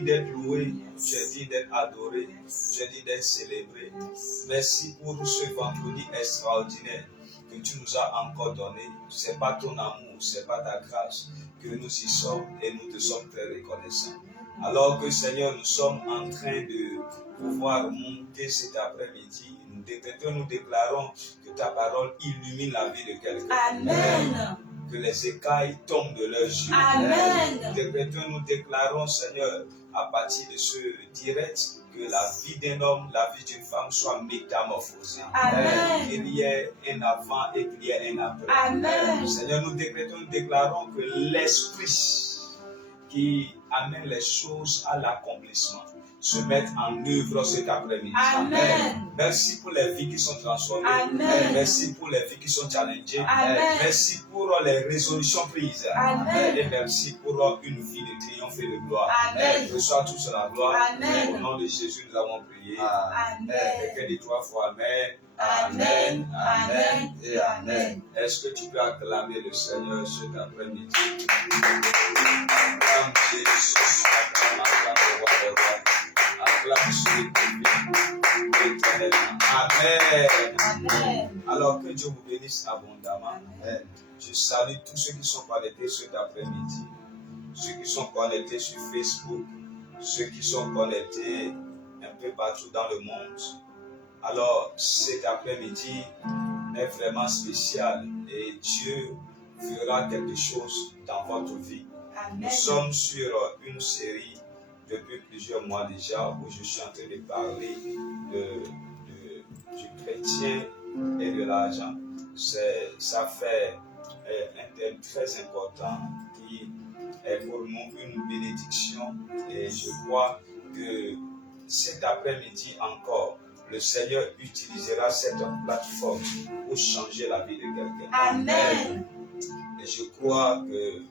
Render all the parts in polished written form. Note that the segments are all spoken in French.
digne d'être loué, tu es digne d'être adoré, tu es digne d'être célébré. Merci pour ce vendredi extraordinaire que tu nous as encore donné. Ce n'est pas ton amour, ce n'est pas ta grâce que nous y sommes et nous te sommes très reconnaissants. Alors que Seigneur, nous sommes en train de pouvoir monter cet après-midi, nous déclarons que ta parole illumine la vie de quelqu'un. Amen. Que les écailles tombent de leurs yeux. Amen. Nous déclarons, Seigneur, à partir de ce direct, que la vie d'un homme, la vie d'une femme soit métamorphosée. Amen. Qu'il y ait un avant et qu'il y ait un après. Amen. Seigneur, nous déclarons que l'esprit qui amène les choses à l'accomplissement se mette en œuvre cet après-midi. Amen. Merci pour les vies qui sont transformées. Amen. Merci pour les vies qui sont challengées. Amen. Merci pour les résolutions prises. Amen. Et merci pour une vie de triomphe et de gloire. Amen. Reçois toute la gloire. Amen. Au nom de Jésus, nous avons prié. Amen. Quelqu'un dit 3 fois Amen. Amen. Amen. Et Amen. Est-ce que tu peux acclamer le Seigneur cet après-midi? Acclame Jésus, acclame le roi des rois. Acclame celui qui vit éternellement. Amen. Amen. Alors que Dieu vous bénisse abondamment. Amen. Je salue tous ceux qui sont connectés cet après-midi. Ceux qui sont connectés sur Facebook. Ceux qui sont connectés un peu partout dans le monde. Alors cet après-midi est vraiment spécial et Dieu fera quelque chose dans votre vie. Amen. Nous sommes sur une série depuis plusieurs mois déjà où je suis en train de parler du chrétien et de l'argent. Ça fait un thème très important qui est pour nous une bénédiction et je crois que cet après-midi encore, le Seigneur utilisera cette plateforme pour changer la vie de quelqu'un. Amen. Et je crois que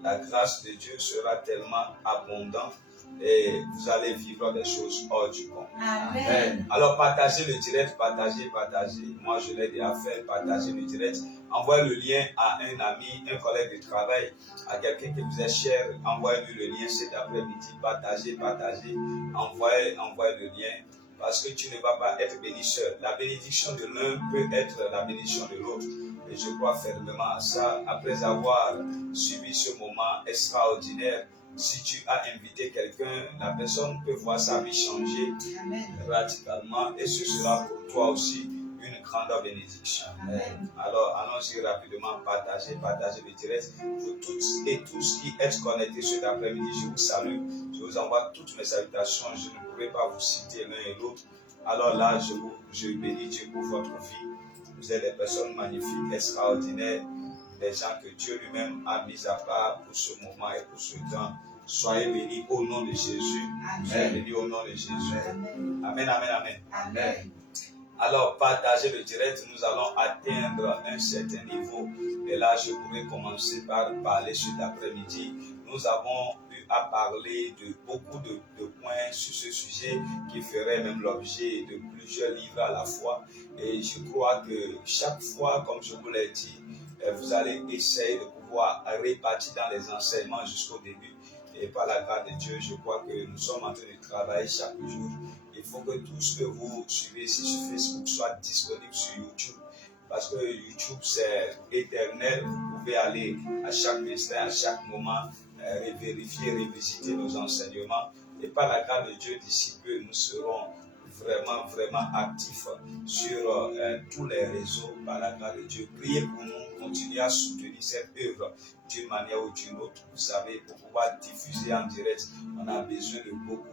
la grâce de Dieu sera tellement abondante et vous allez vivre des choses hors du commun. Amen. Alors partagez le direct, partagez. Moi je l'ai déjà fait, partagez le direct. Envoyez le lien à un ami, un collègue de travail, à quelqu'un qui vous est cher. Envoyez-lui le lien cet après-midi. Partagez. Envoyez le lien. Parce que tu ne vas pas être béni seul. La bénédiction de l'un peut être la bénédiction de l'autre. Et je crois fermement à ça. Après avoir suivi ce moment extraordinaire, si tu as invité quelqu'un, la personne peut voir sa vie changer radicalement. Et ce sera pour toi aussi une grande bénédiction. Amen. Alors, allons-y rapidement, partagez le direct. Vous toutes et tous qui êtes connectés cet après-midi, je vous salue. Je vous envoie toutes mes salutations. Je ne pourrai pas vous citer l'un et l'autre. Alors là, je bénis Dieu pour votre vie. Vous êtes des personnes magnifiques, extraordinaires, des gens que Dieu lui-même a mis à part pour ce moment et pour ce temps. Soyez bénis au nom de Jésus. Amen. Bénis au nom de Jésus. Amen. Amen. Alors, partagez le direct, nous allons atteindre un certain niveau. Et là, je pourrais commencer par parler cet après-midi. Nous avons eu à parler de beaucoup de points sur ce sujet qui feraient même l'objet de plusieurs livres à la fois. Et je crois que chaque fois, comme je vous l'ai dit, vous allez essayer de pouvoir répartir dans les enseignements jusqu'au début. Et par la grâce de Dieu, je crois que nous sommes en train de travailler chaque jour. Il faut que tout ce que vous suivez ici sur Facebook soit disponible sur YouTube. Parce que YouTube, c'est éternel. Vous pouvez aller à chaque instant, à chaque moment, vérifier, revisiter nos enseignements. Et par la grâce de Dieu, d'ici peu, nous serons vraiment actifs sur tous les réseaux. Par la grâce de Dieu, priez pour nous, continuez à soutenir cette œuvre d'une manière ou d'une autre. Vous savez, pour pouvoir diffuser en direct, on a besoin de beaucoup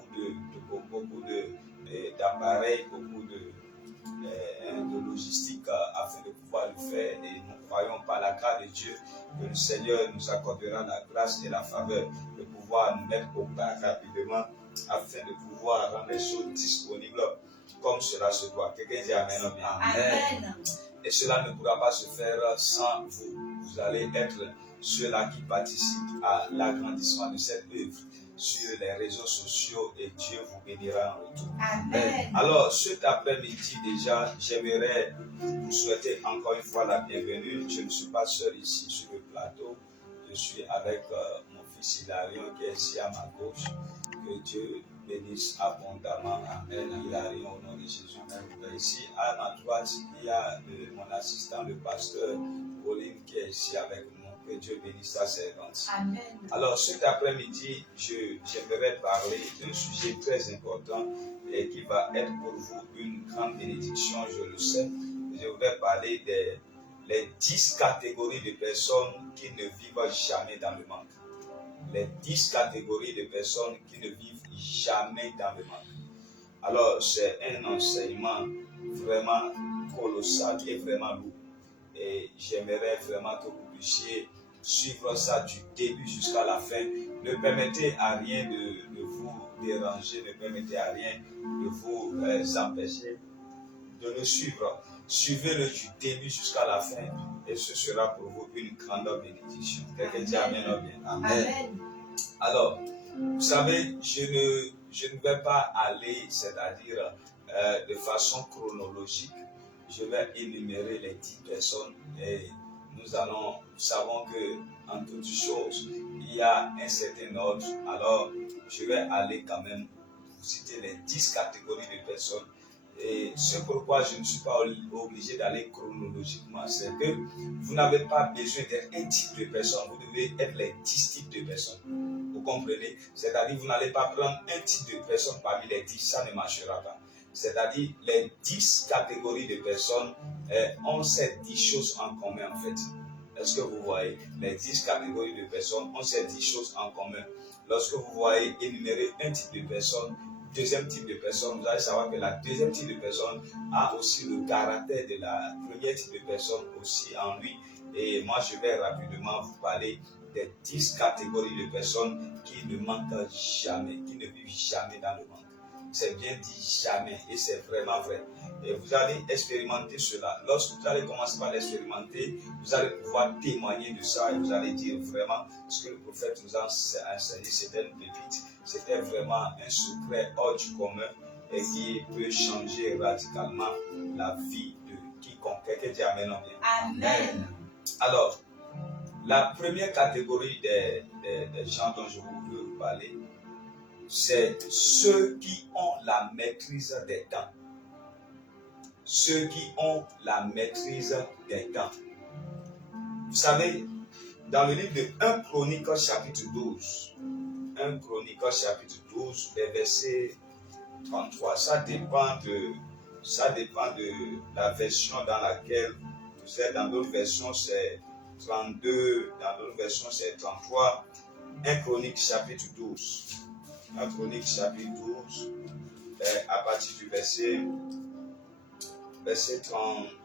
d'appareils, beaucoup de logistique afin de pouvoir le faire. Et nous croyons par la grâce de Dieu que le Seigneur nous accordera la grâce et la faveur de pouvoir nous mettre au pas rapidement afin de pouvoir rendre les choses disponibles comme cela se doit. Quelqu'un dit Amen. Amen. Et cela ne pourra pas se faire sans vous. Vous allez être ceux-là qui participent à l'agrandissement de cette œuvre sur les réseaux sociaux et Dieu vous bénira en retour. Amen. Alors, cet après-midi déjà, j'aimerais vous souhaiter encore une fois la bienvenue. Je ne suis pas seul ici sur le plateau. Je suis avec mon fils Hilarion qui est ici à ma gauche. Que Que Dieu bénisse abondamment. Amen. Il a rien au nom de Jésus. Ici, à ma droite, il y a mon assistant, le pasteur Pauline, qui est ici avec nous. Que Dieu bénisse sa servante. Amen. Alors, cet après-midi, j'aimerais parler d'un sujet très important et qui va être pour vous une grande bénédiction, je le sais. Je voudrais parler des 10 catégories de personnes qui ne vivent jamais dans le manque. Les 10 catégories de personnes qui ne vivent jamais dans le manque. Alors, c'est un enseignement vraiment colossal et vraiment lourd. Et j'aimerais vraiment que vous puissiez suivre ça du début jusqu'à la fin. Ne permettez à rien de vous déranger, ne permettez à rien de vous empêcher de le suivre. Suivez-le du début jusqu'à la fin et ce sera pour vous une grande bénédiction. Quelqu'un dit Amen ou bien? Amen. Alors, vous savez, je ne vais pas aller, c'est-à-dire de façon chronologique. Je vais énumérer les 10 personnes et nous savons que en toutes choses, il y a un certain ordre. Alors, je vais aller quand même vous citer les 10 catégories de personnes. Et ce pourquoi je ne suis pas obligé d'aller chronologiquement, c'est que vous n'avez pas besoin d'être un type de personne, vous devez être les 10 types de personnes. Vous comprenez? C'est-à-dire vous n'allez pas prendre un type de personne parmi les 10, ça ne marchera pas. C'est-à-dire les 10 catégories de personnes ont ces 10 choses en commun en fait. Est-ce que vous voyez? Les 10 catégories de personnes ont ces 10 choses en commun. Lorsque vous voyez énumérer un type de personne, deuxième type de personne, vous allez savoir que la deuxième type de personne a aussi le caractère de la première type de personne aussi en lui. Et moi, je vais rapidement vous parler des 10 catégories de personnes qui ne manquent jamais, qui ne vivent jamais dans le manque. C'est bien dit jamais et c'est vraiment vrai. Et vous allez expérimenter cela. Lorsque vous allez commencer par l'expérimenter, vous allez pouvoir témoigner de ça et vous allez dire vraiment ce que le prophète nous a enseigné, c'était une pépite, c'était vraiment un secret hors du commun et qui peut changer radicalement la vie de quiconque. Quelqu'un dit Amen. Amen. Alors, la première catégorie des gens dont je veux vous parler, c'est ceux qui ont la maîtrise des temps. Ceux qui ont la maîtrise des temps. Vous savez, dans le livre de 1 Chronique chapitre 12, 1 Chronique chapitre 12, verset 33, ça dépend de la version dans laquelle vous êtes. Dans d'autres versions, c'est 32, dans d'autres versions, c'est 33. 1 Chronique chapitre 12. 1 Chronique chapitre 12, à partir du verset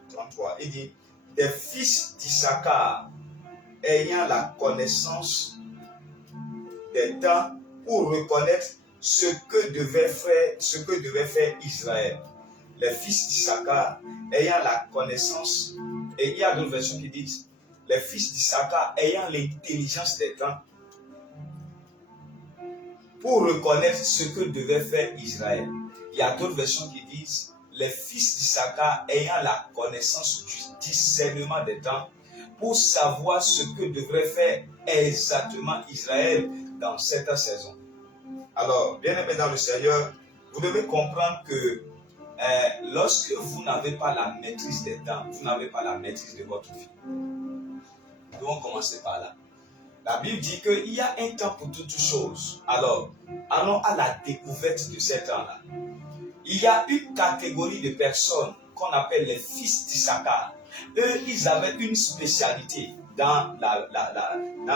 33. Il dit, des fils d'Issachar ayant la connaissance des temps pour reconnaître ce que devait faire Israël. Les fils d'Issachar ayant la connaissance, et il y a d'autres versions qui disent, les fils d'Issachar ayant l'intelligence des temps pour reconnaître ce que devait faire Israël. Il y a d'autres versions qui disent les fils d'Issachar ayant la connaissance du discernement des temps pour savoir ce que devrait faire exactement Israël dans cette saison. Alors, bien aimé dans le Seigneur, vous devez comprendre que lorsque vous n'avez pas la maîtrise des temps, vous n'avez pas la maîtrise de votre vie. Nous devons commencer par là. La Bible dit qu'il y a un temps pour toutes choses. Alors, allons à la découverte de ces temps-là. Il y a une catégorie de personnes qu'on appelle les fils d'Issachar. Eux, ils avaient une spécialité dans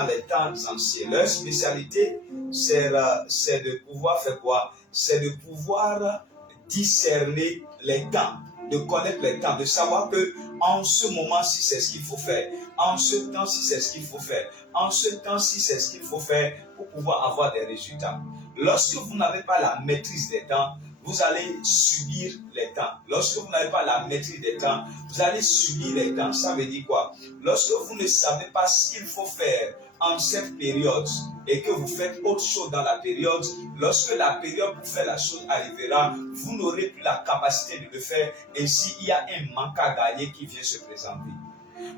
les temps anciens. Leur spécialité, c'est de pouvoir faire quoi? C'est de pouvoir discerner les temps, de connaître les temps, de savoir que en ce moment-ci, c'est ce qu'il faut faire. En ce temps-ci, c'est ce qu'il faut faire. En ce temps-ci, c'est ce qu'il faut faire pour pouvoir avoir des résultats. Lorsque vous n'avez pas la maîtrise des temps, vous allez subir les temps. Lorsque vous n'avez pas la maîtrise des temps, vous allez subir les temps. Ça veut dire quoi? Lorsque vous ne savez pas ce qu'il faut faire en cette période et que vous faites autre chose dans la période, lorsque la période pour faire la chose arrivera, vous n'aurez plus la capacité de le faire. Et s'il y a un manque à gagner qui vient se présenter.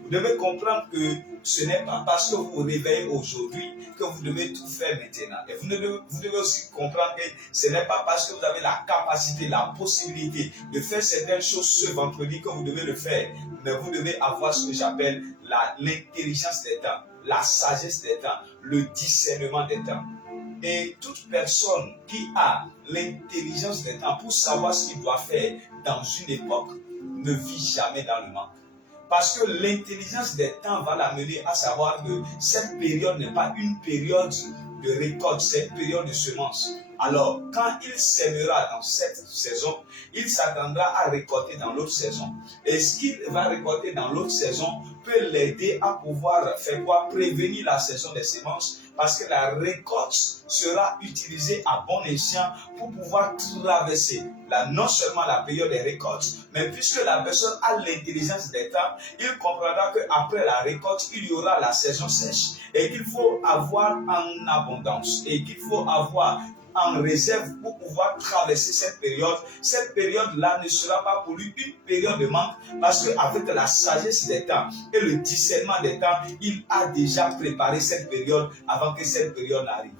Vous devez comprendre que ce n'est pas parce que vous vous réveillez aujourd'hui que vous devez tout faire maintenant. Et vous devez aussi comprendre que ce n'est pas parce que vous avez la capacité, la possibilité de faire certaines choses ce vendredi que vous devez le faire. Mais vous devez avoir ce que j'appelle l'intelligence des temps, la sagesse des temps, le discernement des temps. Et toute personne qui a l'intelligence des temps pour savoir ce qu'il doit faire dans une époque ne vit jamais dans le manque. Parce que l'intelligence des temps va l'amener à savoir que cette période n'est pas une période de récolte, c'est une période de semence. Alors, quand il sèmera dans cette saison, il s'attendra à récolter dans l'autre saison. Et ce qu'il va récolter dans l'autre saison peut l'aider à pouvoir faire quoi? Prévenir la saison des semences, parce que la récolte sera utilisée à bon escient pour pouvoir traverser non seulement la période des récoltes, mais puisque la personne a l'intelligence des temps, il comprendra qu'après la récolte, il y aura la saison sèche et qu'il faut avoir en abondance et qu'il faut avoir en réserve pour pouvoir traverser cette période. Cette période-là ne sera pas pour lui une période de manque, parce qu'avec la sagesse des temps et le discernement des temps, il a déjà préparé cette période avant que cette période n'arrive.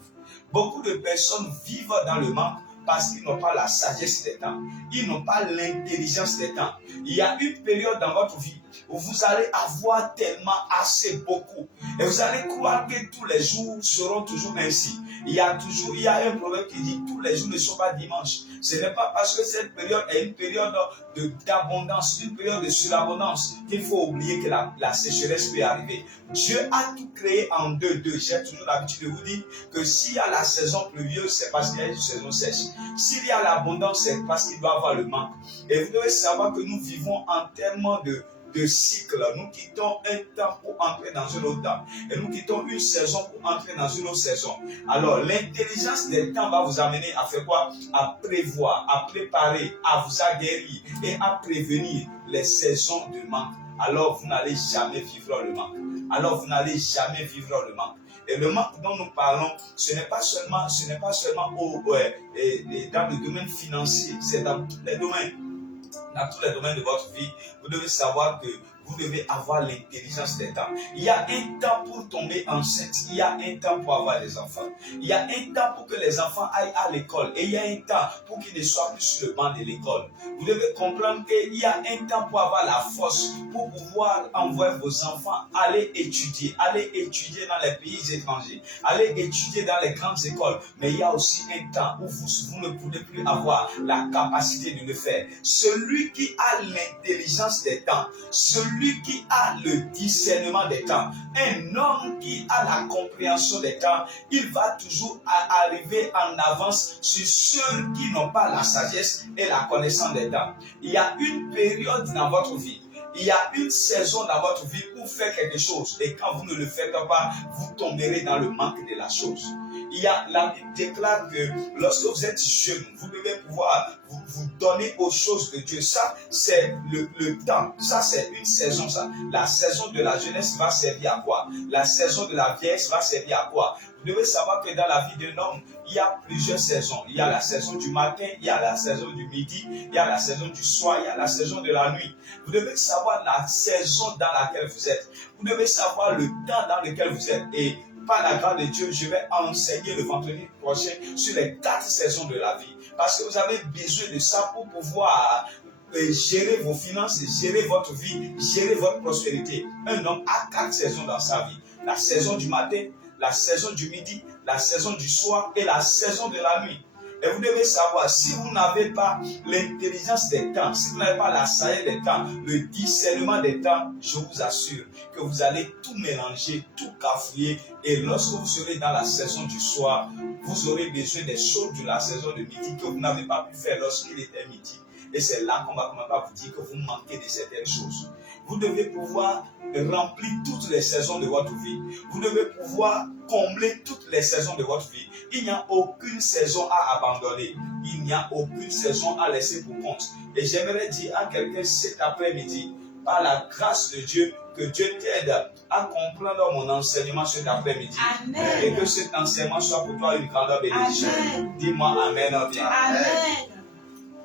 Beaucoup de personnes vivent dans le manque parce qu'ils n'ont pas la sagesse des temps. Ils n'ont pas l'intelligence des temps. Il y a une période dans votre vie où vous allez avoir tellement assez beaucoup. Et vous allez croire que tous les jours seront toujours ainsi. Il y a un proverbe qui dit tous les jours ne sont pas dimanche. Ce n'est pas parce que cette période est une période d'abondance, une période de surabondance, qu'il faut oublier que la sécheresse peut arriver. Dieu a tout créé en deux. J'ai toujours l'habitude de vous dire que s'il y a la saison pluvieuse, c'est parce qu'il y a une saison sèche. S'il y a l'abondance, c'est parce qu'il doit y avoir le manque. Et vous devez savoir que nous vivons en termes de cycle. Nous quittons un temps pour entrer dans un autre temps. Et nous quittons une saison pour entrer dans une autre saison. Alors, l'intelligence des temps va vous amener à faire quoi? À prévoir, à préparer, à vous aguerrir et à prévenir les saisons de manque. Alors, vous n'allez jamais vivre le manque. Alors, vous n'allez jamais vivre le manque. Et le manque dont nous parlons, ce n'est pas seulement dans le domaine financier, c'est dans tous les domaines. Dans tous les domaines de votre vie, vous devez savoir que vous devez avoir l'intelligence des temps. Il y a un temps pour tomber enceinte. Il y a un temps pour avoir des enfants. Il y a un temps pour que les enfants aillent à l'école. Et il y a un temps pour qu'ils ne soient plus sur le banc de l'école. Vous devez comprendre qu'il y a un temps pour avoir la force pour pouvoir envoyer vos enfants aller étudier dans les pays étrangers, aller étudier dans les grandes écoles. Mais il y a aussi un temps où vous ne pouvez plus avoir la capacité de le faire. Celui qui a l'intelligence des temps, celui qui a le discernement des temps, un homme qui a la compréhension des temps, il va toujours arriver en avance sur ceux qui n'ont pas la sagesse et la connaissance des temps. Il y a une période dans votre vie, il y a une saison dans votre vie pour faire quelque chose, et quand vous ne le faites pas, vous tomberez dans le manque de la chose. La Bible déclare que lorsque vous êtes jeune, vous devez pouvoir vous donner aux choses de Dieu. Ça, c'est le temps. Ça, c'est une saison. Ça. La saison de la jeunesse va servir à quoi? La saison de la vieillesse va servir à quoi? Vous devez savoir que dans la vie d'un homme, il y a plusieurs saisons. Il y a la saison du matin, il y a la saison du midi, il y a la saison du soir, il y a la saison de la nuit. Vous devez savoir la saison dans laquelle vous êtes. Vous devez savoir le temps dans lequel vous êtes. Et par la grâce de Dieu, je vais enseigner le vendredi prochain sur les 4 saisons de la vie. Parce que vous avez besoin de ça pour pouvoir gérer vos finances, gérer votre vie, gérer votre prospérité. Un homme a 4 saisons dans sa vie. La saison du matin, la saison du midi, la saison du soir et la saison de la nuit. Et vous devez savoir, si vous n'avez pas l'intelligence des temps, si vous n'avez pas la sagesse des temps, le discernement des temps, je vous assure que vous allez tout mélanger, tout cafouiller. Et lorsque vous serez dans la saison du soir, vous aurez besoin des choses de la saison de midi que vous n'avez pas pu faire lorsqu'il était midi. Et c'est là qu'on va commencer à vous dire que vous manquez de certaines choses. Vous devez pouvoir remplir toutes les saisons de votre vie. Vous devez pouvoir combler toutes les saisons de votre vie. Il n'y a aucune saison à abandonner. Il n'y a aucune saison à laisser pour compte. Et j'aimerais dire à quelqu'un cet après-midi, par la grâce de Dieu, que Dieu t'aide à comprendre mon enseignement cet après-midi. Amen. Et que cet enseignement soit pour toi une grande bénédiction. Dis-moi Amen. Amen.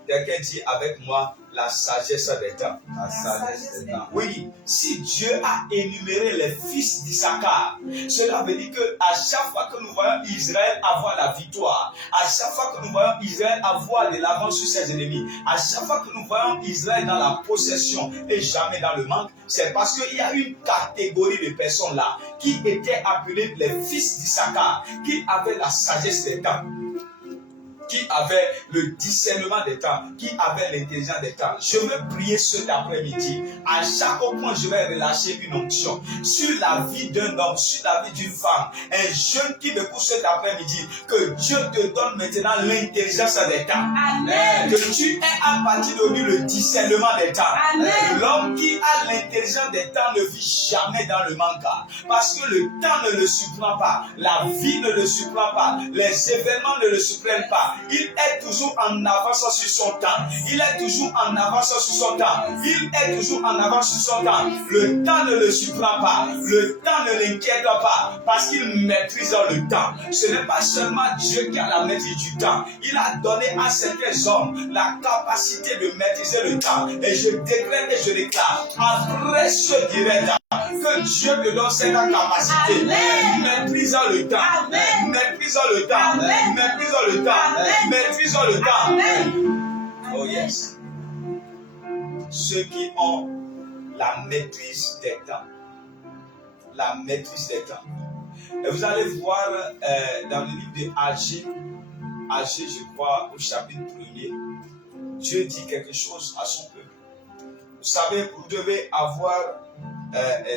Quelqu'un dit avec moi, la sagesse des temps. La sagesse des temps. Oui, si Dieu a énuméré les fils d'Issachar, cela veut dire qu'à chaque fois que nous voyons Israël avoir la victoire, à chaque fois que nous voyons Israël avoir de l'avance sur ses ennemis, à chaque fois que nous voyons Israël dans la possession et jamais dans le manque, c'est parce qu'il y a une catégorie de personnes là qui étaient appelées les fils d'Issachar, qui avaient la sagesse des temps, qui avait le discernement des temps, qui avait l'intelligence des temps. Je veux prier cet après-midi. À chaque point, je vais relâcher une onction sur la vie d'un homme, sur la vie d'une femme. Un jeune qui me couche cet après-midi, que Dieu te donne maintenant l'intelligence des temps. Amen. Que tu aies à partir de lui le discernement des temps. Amen. L'homme qui a l'intelligence des temps ne vit jamais dans le manque. Parce que le temps ne le surprend pas. La vie ne le surprend pas. Les événements ne le surprennent pas. Il est toujours en avance sur son temps. Il est toujours en avance sur son temps. Il est toujours en avance sur son temps. Le temps ne le surprend pas. Le temps ne l'inquiète pas. Parce qu'il maîtrise le temps. Ce n'est pas seulement Dieu qui a la maîtrise du temps. Il a donné à certains hommes la capacité de maîtriser le temps. Et je décrète et je déclare, après ce direct, que Dieu te donne cette capacité. Amen. Maîtrisant le temps. Amen. Maîtrisant le temps. Amen. Maîtrisant le temps. Amen. Maîtrisant le temps. Amen. Oh yes. Ceux qui ont la maîtrise des temps. La maîtrise des temps. Et vous allez voir dans le livre de Agé, je crois, au chapitre 1er, Dieu dit quelque chose à son peuple. Vous savez, vous devez avoir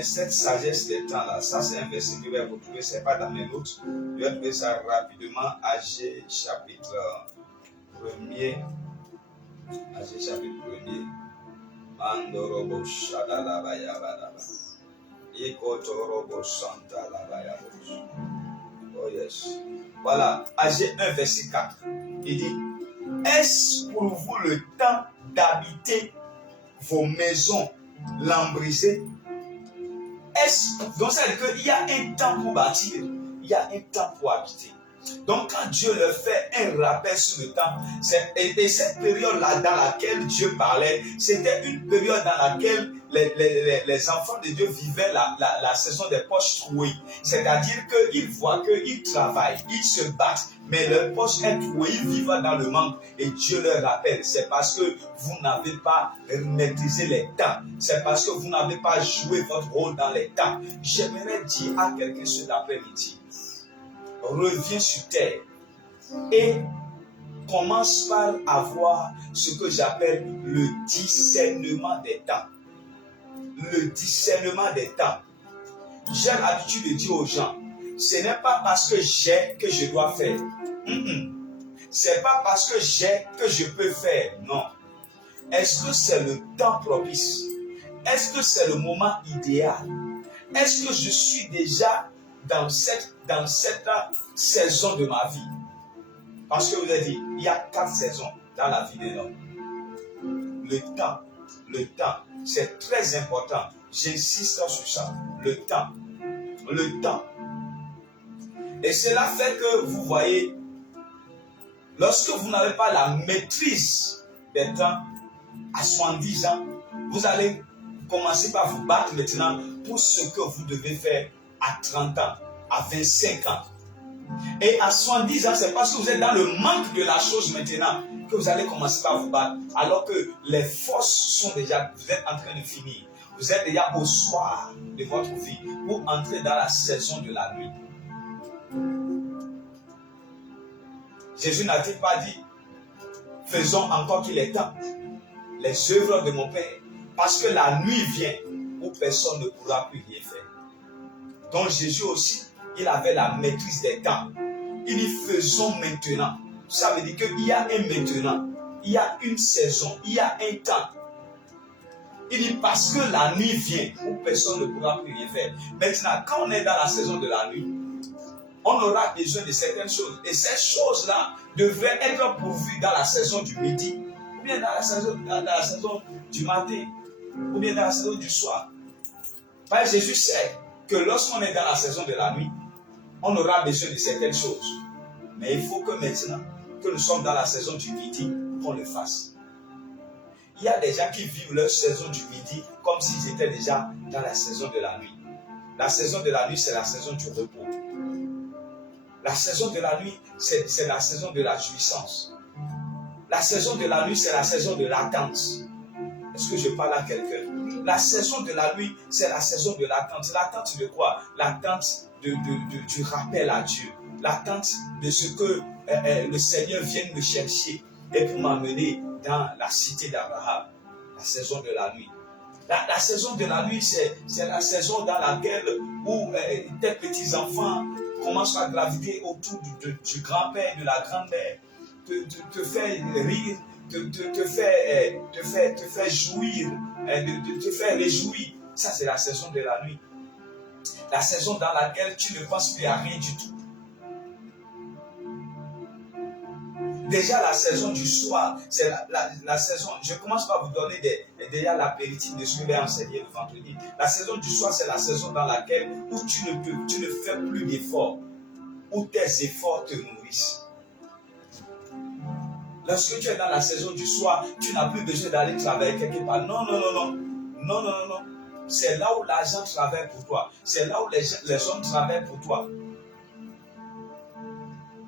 cette sagesse des temps là. Ça, c'est un verset que je vais retrouver, ce n'est pas dans mes notes. Je vais trouver ça rapidement. Agé, chapitre 1er. Agé, chapitre 1er. Mandorobo Shadalabayabadaba. Ikotorobo Santalabayabos. Oh yes. Voilà, Agé 1, verset 4. Il dit, est-ce pour vous le temps d'habiter vos maisons lambrisées? Donc ça veut dire qu'il y a un temps pour bâtir, il y a un temps pour habiter. Donc quand Dieu leur fait un rappel sur le temps, et cette période-là dans laquelle Dieu parlait, c'était une période dans laquelle les enfants de Dieu vivaient la saison des poches trouées. C'est-à-dire qu'ils voient qu'ils travaillent, ils se battent, mais leur poche est trouée, ils vivent dans le manque. Et Dieu leur rappelle, c'est parce que vous n'avez pas maîtrisé les temps. C'est parce que vous n'avez pas joué votre rôle dans les temps. J'aimerais dire à quelqu'un cet après-midi, reviens sur terre et commence par avoir ce que j'appelle le discernement des temps. Le discernement des temps. J'ai l'habitude de dire aux gens, ce n'est pas parce que j'ai que je dois faire. C'est pas parce que j'ai que je peux faire. Non. Est-ce que c'est le temps propice? Est-ce que c'est le moment idéal? Est-ce que je suis déjà dans cette saison de ma vie? Parce que vous avez dit, il y a 4 saisons dans la vie d'un homme. Le temps, c'est très important. J'insiste sur ça. Le temps. Et cela fait que vous voyez, lorsque vous n'avez pas la maîtrise des temps, à 70 ans, vous allez commencer par vous battre maintenant pour ce que vous devez faire à 30 ans, à 25 ans. Et à 70 ans, c'est parce que vous êtes dans le manque de la chose maintenant que vous allez commencer par vous battre. Alors que les forces sont déjà, vous êtes en train de finir. Vous êtes déjà au soir de votre vie pour entrer dans la saison de la nuit. Jésus n'a-t-il pas dit, faisons encore qu'il est temps les œuvres de mon Père, parce que la nuit vient où personne ne pourra plus rien faire. Donc Jésus aussi, il avait la maîtrise des temps. Il dit faisons maintenant. Ça veut dire qu'il y a un maintenant, il y a une saison, il y a un temps. Il dit parce que la nuit vient où personne ne pourra plus rien faire. Maintenant, quand on est dans la saison de la nuit, on aura besoin de certaines choses. Et ces choses-là devraient être pourvues dans la saison du midi, ou bien dans la saison du matin, ou bien dans la saison du soir. Parce que Jésus sait que lorsqu'on est dans la saison de la nuit, on aura besoin de certaines choses. Mais il faut que maintenant, que nous sommes dans la saison du midi, qu'on le fasse. Il y a des gens qui vivent leur saison du midi comme s'ils étaient déjà dans la saison de la nuit. La saison de la nuit, c'est la saison du repos. La saison de la nuit, c'est la saison de la jouissance. La saison de la nuit, c'est la saison de l'attente. Est-ce que je parle à quelqu'un? La saison de la nuit, c'est la saison de l'attente. L'attente de quoi? L'attente du rappel à Dieu. L'attente de ce que le Seigneur vienne me chercher et pour m'amener dans la cité d'Abraham. La saison de la nuit. La saison de la nuit, c'est la saison dans laquelle où tes petits-enfants commencent à graviter autour du grand-père, de la grand-mère, te faire rire, te faire jouir, te faire réjouir. Ça, c'est la saison de la nuit. La saison dans laquelle tu ne penses plus à rien du tout. Déjà la saison du soir, c'est la saison, je commence par vous donner déjà l'apéritif de ce que je vais enseigner le vendredi. La saison du soir, c'est la saison dans laquelle où tu ne fais plus d'efforts, où tes efforts te nourrissent. Lorsque tu es dans la saison du soir, tu n'as plus besoin d'aller travailler quelque part. Non. C'est là où l'argent travaille pour toi. C'est là où les hommes travaillent pour toi.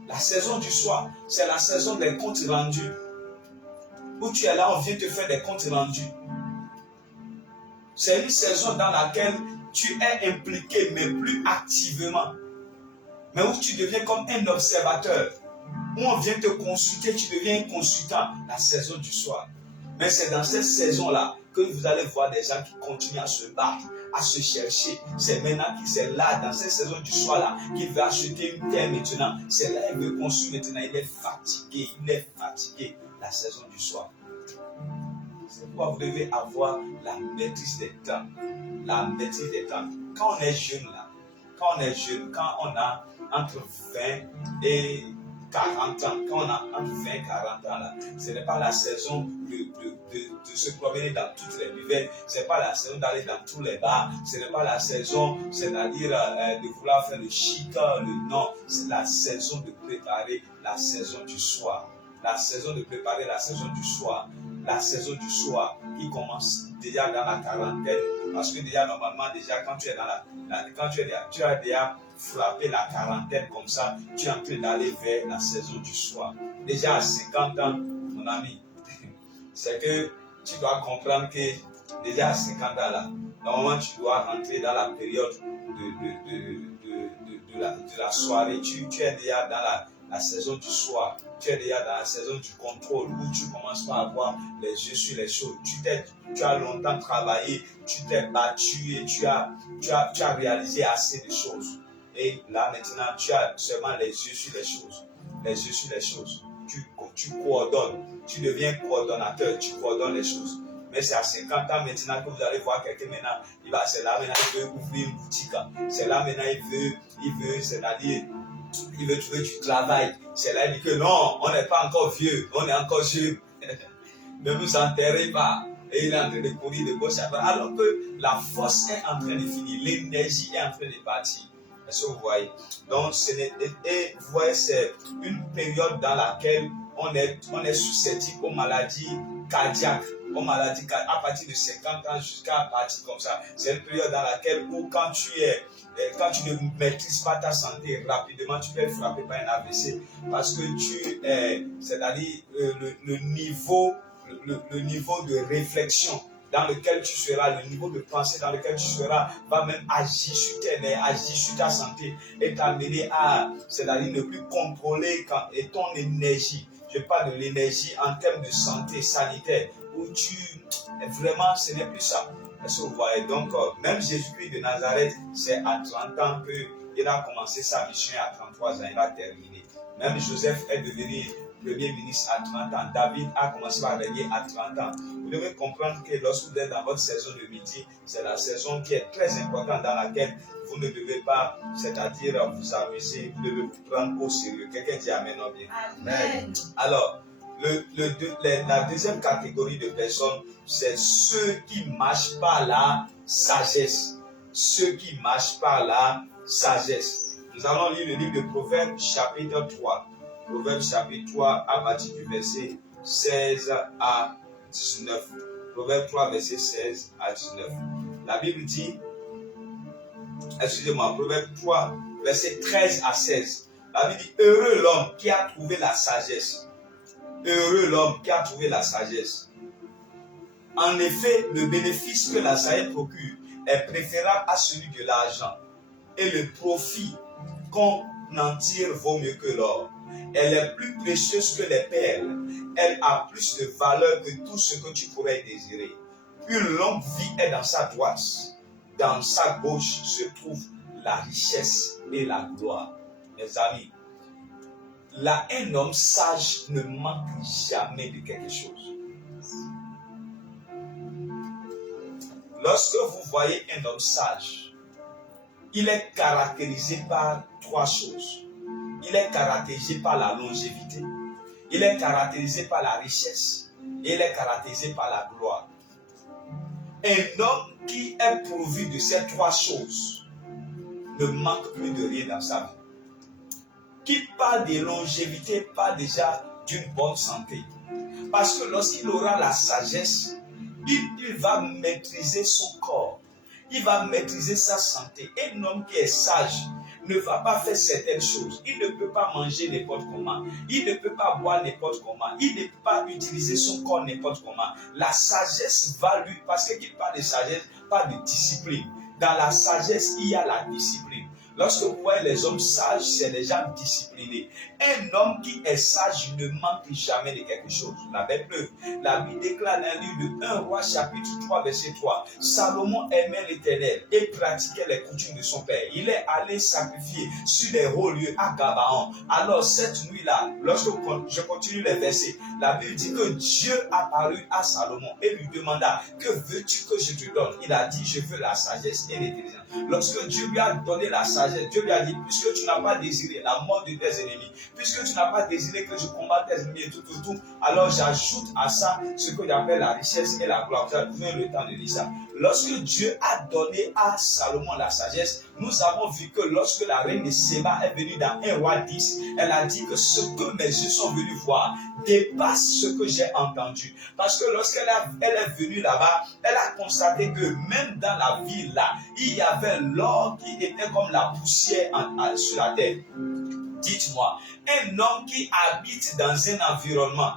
La saison du soir, c'est la saison des comptes rendus. Où tu es là, on vient te faire des comptes rendus. C'est une saison dans laquelle tu es impliqué, mais plus activement. Mais où tu deviens comme un observateur. Où on vient te consulter, tu deviens un consultant. La saison du soir. Mais c'est dans cette saison-là que vous allez voir des gens qui continuent à se battre, à se chercher. C'est maintenant c'est là, dans cette saison du soir-là, qu'il veut acheter une terre maintenant. C'est là qu'il veut construire maintenant. Il est fatigué. La saison du soir. C'est pourquoi vous devez avoir la maîtrise des temps. La maîtrise des temps. Quand on est jeune là, quand on a entre 20 et 40 ans, quand on a entre 20 et 40 ans là, ce n'est pas la saison de se promener dans toutes les ruelles, ce n'est pas la saison d'aller dans tous les bars, ce n'est pas la saison, c'est-à-dire de vouloir faire le chic, non, c'est la saison de préparer la saison du soir. La saison de préparer la saison du soir. La saison du soir qui commence déjà dans la quarantaine, parce que déjà normalement, déjà quand tu es tu as déjà frappé la quarantaine comme ça, tu es en train d'aller vers la saison du soir. Déjà à 50 ans, mon ami, c'est que tu dois comprendre que déjà à 50 ans là, normalement tu dois rentrer dans la période de la soirée. Tu es déjà dans la saison du soir. Tu es déjà dans la saison du contrôle où tu commences par avoir les yeux sur les choses. Tu as longtemps travaillé, tu t'es battu et tu as réalisé assez de choses. Et là maintenant, tu as seulement les yeux sur les choses. Les yeux sur les choses. Tu coordonnes. Tu deviens coordonnateur. Tu coordonnes les choses. Mais c'est à 50 ans maintenant que vous allez voir quelqu'un maintenant. C'est là maintenant il veut ouvrir une boutique. C'est là maintenant il veut, c'est-à-dire, il veut trouver du travail. C'est là il dit que non, on n'est pas encore vieux, on est encore jeune. Ne vous enterrez pas. Et il est en train de courir de gauche à droite. Alors que la force est en train de finir, l'énergie est en train de partir. Est-ce que vous voyez? Donc, vous voyez, c'est une période dans laquelle on est susceptible aux maladies cardiaques. À partir de 50 ans jusqu'à partir comme ça. C'est une période dans laquelle quand tu ne maîtrises pas ta santé rapidement, tu peux être frappé par un AVC parce que c'est-à-dire le niveau de réflexion dans lequel tu seras, le niveau de pensée dans lequel tu seras, va même agir sur tes nerfs, agir sur ta santé et t'amener à, c'est-à-dire ne plus contrôler ton énergie. Je parle de l'énergie en termes de santé sanitaire, où vraiment, ce n'est plus ça. Est-ce que vous voyez? Donc, même Jésus-Christ de Nazareth, c'est à 30 ans qu'il a commencé sa mission, à 33 ans, il a terminé. Même Joseph est devenu premier ministre à 30 ans. David a commencé à régner à 30 ans. Vous devez comprendre que lorsque vous êtes dans votre saison de midi, c'est la saison qui est très importante dans laquelle vous ne devez pas, c'est-à-dire vous amuser, vous devez vous prendre au sérieux. Quelqu'un dit Amen, non bien? Amen. Alors, la deuxième catégorie de personnes, c'est ceux qui marchent par la sagesse. Ceux qui marchent par la sagesse. Nous allons lire le livre de Proverbes chapitre 3. Proverbes chapitre 3 à partir du verset 16 à 19. Proverbe 3, verset 16 à 19. La Bible dit, excusez-moi, Proverbe 3, verset 13 à 16. La Bible dit, heureux l'homme qui a trouvé la sagesse. Heureux l'homme qui a trouvé la sagesse. En effet, le bénéfice que la sagesse procure est préférable à celui de l'argent. Et le profit qu'on en tire vaut mieux que l'or. Elle est plus précieuse que les perles. Elle a plus de valeur que tout ce que tu pourrais désirer. Une longue vie est dans sa droite. Dans sa gauche se trouve la richesse et la gloire. Mes amis, un homme sage ne manque jamais de quelque chose. Lorsque vous voyez un homme sage, il est caractérisé par trois choses. Il est caractérisé par la longévité, il est caractérisé par la richesse et il est caractérisé par la gloire. Un homme qui est pourvu de ces trois choses ne manque plus de rien dans sa vie. Qui parle de longévité parle déjà d'une bonne santé. Parce que lorsqu'il aura la sagesse, il va maîtriser son corps. Il va maîtriser sa santé. Un homme qui est sage ne va pas faire certaines choses. Il ne peut pas manger n'importe comment. Il ne peut pas boire n'importe comment. Il ne peut pas utiliser son corps n'importe comment. La sagesse va lui, parce qu'il parle de sagesse, pas de discipline. Dans la sagesse, il y a la discipline. Lorsque vous voyez les hommes sages, c'est les gens disciplinés. Un homme qui est sage ne manque jamais de quelque chose. La belle preuve, la Bible déclare dans le livre de 1 Roi chapitre 3 verset 3. Salomon aimait l'Éternel et pratiquait les coutumes de son père. Il est allé sacrifier sur les hauts lieux à Gabaon. Alors cette nuit-là, lorsque je continue les versets, la Bible dit que Dieu apparut à Salomon et lui demanda, que veux-tu que je te donne? Il a dit, je veux la sagesse et l'intelligence. Lorsque Dieu lui a donné la sagesse, Dieu lui a dit, puisque tu n'as pas désiré la mort de tes ennemis, puisque tu n'as pas désiré que je combatte tes ennemis et tout, alors j'ajoute à ça ce que j'appelle la richesse et la gloire. Vous avez le temps de lire ça. Lorsque Dieu a donné à Salomon la sagesse, nous avons vu que lorsque la reine de Séba est venue dans 1 Roi 10, elle a dit que ce que mes yeux sont venus voir dépasse ce que j'ai entendu. Parce que lorsqu'elle est venue là-bas, elle a constaté que même dans la ville là, il y avait l'or qui était comme la poussière sur la terre. Dites-moi, un homme qui habite dans un environnement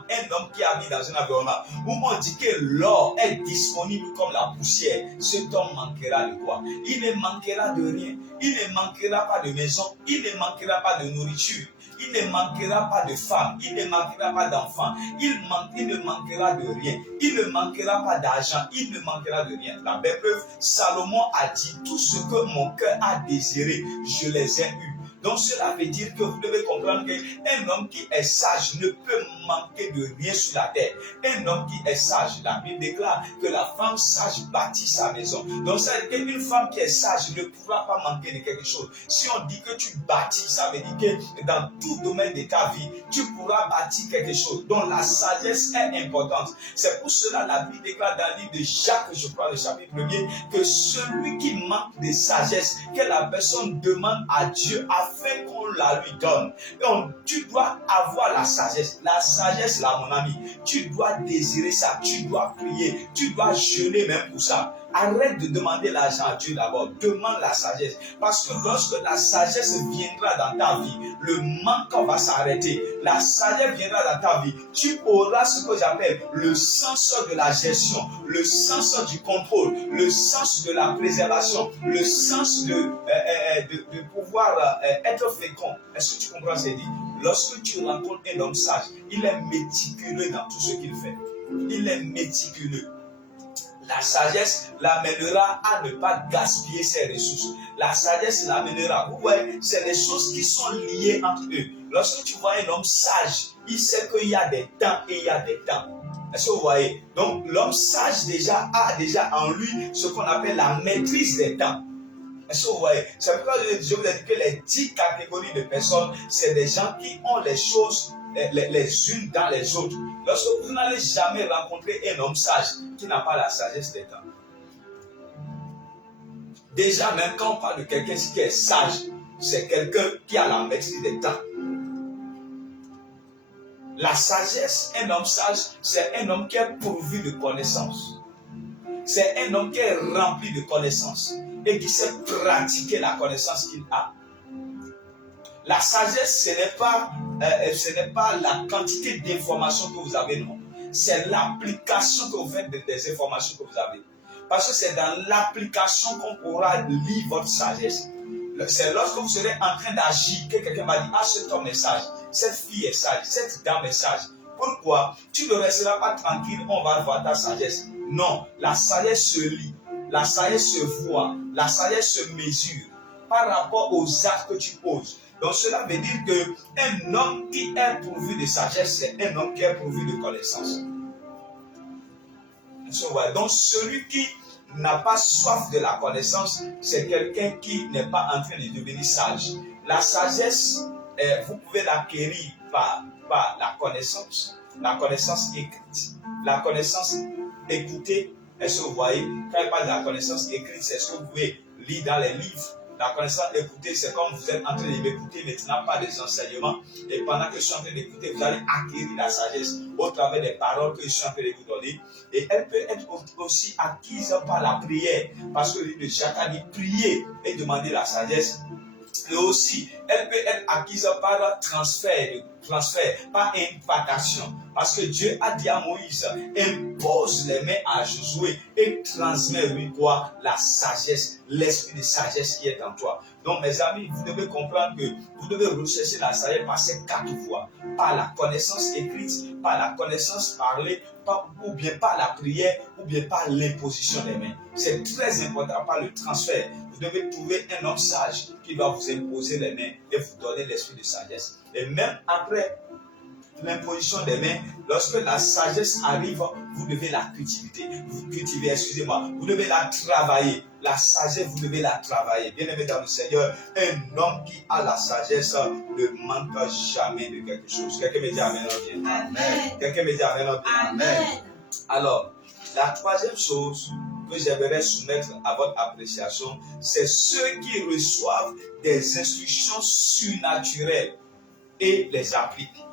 où on dit que l'or est disponible comme la poussière, cet homme manquera de quoi? Il ne manquera de rien. Il ne manquera pas de maison. Il ne manquera pas de nourriture. Il ne manquera pas de femmes. Il ne manquera pas d'enfants. Il ne manquera de rien. Il ne manquera pas d'argent. Il ne manquera de rien. La belle preuve, Salomon a dit, tout ce que mon cœur a désiré, je les ai eus. Donc cela veut dire que vous devez comprendre qu'un homme qui est sage ne peut manquer de rien sur la terre. Un homme qui est sage, la Bible déclare que la femme sage bâtit sa maison. Donc ça veut dire qu'une femme qui est sage ne pourra pas manquer de quelque chose. Si on dit que tu bâtis, ça veut dire que dans tout domaine de ta vie, tu pourras bâtir quelque chose. Donc la sagesse est importante. C'est pour cela la Bible déclare dans le livre de Jacques, je crois, le chapitre 1er, que celui qui manque de sagesse, que la personne demande à Dieu afin qu'on la lui donne. Donc, tu dois avoir la sagesse. La sagesse, là, mon ami, tu dois désirer ça. Tu dois prier. Tu dois jeûner même pour ça. Arrête de demander l'argent à Dieu d'abord. Demande la sagesse. Parce que lorsque la sagesse viendra dans ta vie, le manque va s'arrêter. La sagesse viendra dans ta vie. Tu auras ce que j'appelle le sens de la gestion, le sens du contrôle, le sens de la préservation, le sens de pouvoir être fécond. Est-ce que tu comprends ce que je dis? Lorsque tu rencontres un homme sage, il est méticuleux dans tout ce qu'il fait. Il est méticuleux. La sagesse l'amènera à ne pas gaspiller ses ressources. La sagesse l'amènera. Vous voyez, c'est des choses qui sont liées entre eux. Lorsque tu vois un homme sage, il sait qu'il y a des temps et il y a des temps. Est-ce que vous voyez? Donc, l'homme sage a déjà en lui ce qu'on appelle la maîtrise des temps. Est-ce que vous voyez? C'est pourquoi je vous ai dit que les 10 catégories de personnes, c'est des gens qui ont les choses les unes dans les autres. Lorsque vous n'allez jamais rencontrer un homme sage qui n'a pas la sagesse des temps. Déjà, même quand on parle de quelqu'un qui est sage, c'est quelqu'un qui a la maîtrise des temps. La sagesse, un homme sage, c'est un homme qui est pourvu de connaissances. C'est un homme qui est rempli de connaissances et qui sait pratiquer la connaissance qu'il a. La sagesse, ce n'est pas la quantité d'informations que vous avez, non. C'est l'application que vous faites des informations que vous avez. Parce que c'est dans l'application qu'on pourra lire votre sagesse. C'est lorsque vous serez en train d'agir que quelqu'un va dire, ah, cet homme est sage, cette fille est sage, cette dame est sage. Pourquoi? Tu ne resteras pas tranquille, on va voir ta sagesse. Non, la sagesse se lit, la sagesse se voit, la sagesse se mesure par rapport aux actes que tu poses. Donc cela veut dire qu'un homme qui est pourvu de sagesse, c'est un homme qui est pourvu de connaissance. Donc celui qui n'a pas soif de la connaissance, c'est quelqu'un qui n'est pas en train de devenir sage. La sagesse, vous pouvez l'acquérir par la connaissance écrite, la connaissance écoutée. Est-ce que vous voyez, quand il parle de la connaissance écrite, c'est ce que vous pouvez lire dans les livres. La connaissance écoutée, c'est comme vous êtes en train de m'écouter maintenant, pas des enseignements. Et pendant que je suis en train d'écouter, vous allez acquérir la sagesse au travers des paroles que je suis en train de vous donner. Et elle peut être aussi acquise par la prière. Parce que le livre de Jacques a dit prier et demander la sagesse. Et aussi, elle peut être acquise par transfert, par impartation. Parce que Dieu a dit à Moïse, impose les mains à Josué et transmet lui quoi? La sagesse, l'esprit de sagesse qui est en toi. Donc mes amis, vous devez comprendre que vous devez rechercher la sagesse par ces 4 voies. Par la connaissance écrite, par la connaissance parlée, ou bien par la prière, ou bien par l'imposition des mains. C'est très important par le transfert. Vous devez trouver un homme sage qui va vous imposer les mains et vous donner l'esprit de sagesse. Et même après l'imposition des mains, lorsque la sagesse arrive, vous devez la cultiver. Vous devez la travailler. La sagesse, vous devez la travailler. Bien-aimé dans le Seigneur, un homme qui a la sagesse ne manque jamais de quelque chose. Quelqu'un me dit amen. Amen. Quelqu'un me dit amen. Amen. Alors, la troisième chose que j'aimerais soumettre à votre appréciation, c'est ceux qui reçoivent des instructions surnaturelles et les appliquent.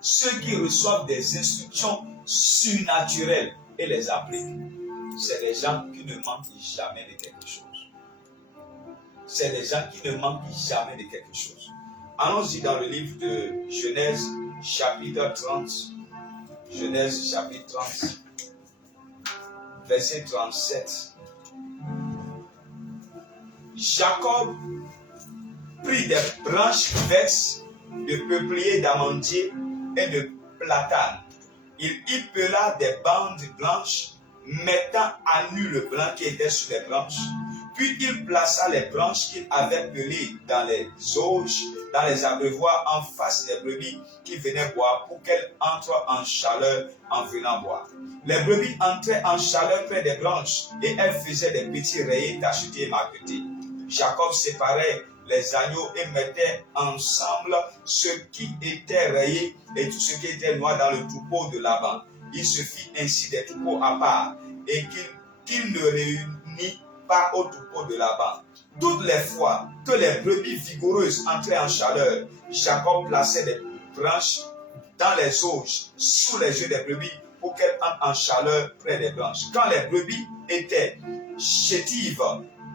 Ceux qui reçoivent des instructions surnaturelles et les appliquent, c'est les gens qui ne manquent jamais de quelque chose. C'est les gens qui ne manquent jamais de quelque chose. Allons-y dans le livre de Genèse, chapitre 30. Genèse, chapitre 30. Verset 37. Jacob prit des branches vertes de peuplier, d'amandier et de platane. Il y pela des bandes blanches, mettant à nu le blanc qui était sur les branches. Puis il plaça les branches qu'il avait pelées dans les auges, dans les abreuvoirs en face des brebis qui venaient boire, pour qu'elles entrent en chaleur en venant boire. Les brebis entraient en chaleur près des branches et elles faisaient des petits rayés tachetés et marquetés. Jacob séparait les agneaux et mettait ensemble ce qui était rayé et tout ce qui était noir dans le troupeau de Laban. Il se fit ainsi des troupeaux à part et qu'il ne réunit pas au troupeau de Laban. Toutes les fois que les brebis vigoureuses entraient en chaleur, Jacob plaçait des branches dans les auges sous les yeux des brebis pour qu'elles entrent en chaleur près des branches. Quand les brebis étaient chétives,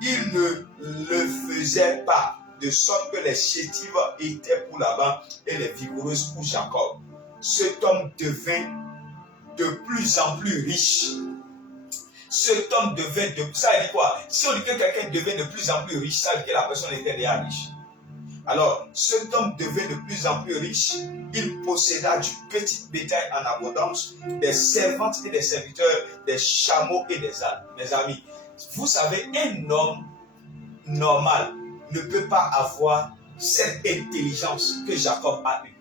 il ne le faisait pas, de sorte que les chétives étaient pour Laban et les vigoureuses pour Jacob. Cet homme devint de plus en plus riche. Cet homme devint de... Ça veut dire quoi? Si on dit que quelqu'un devient de plus en plus riche, ça veut dire que la personne était déjà riche. Alors, cet homme devint de plus en plus riche. Il posséda du petit bétail en abondance, des servantes et des serviteurs, des chameaux et des ânes. Mes amis, vous savez, un homme normal ne peut pas avoir cette intelligence que Jacob a eue.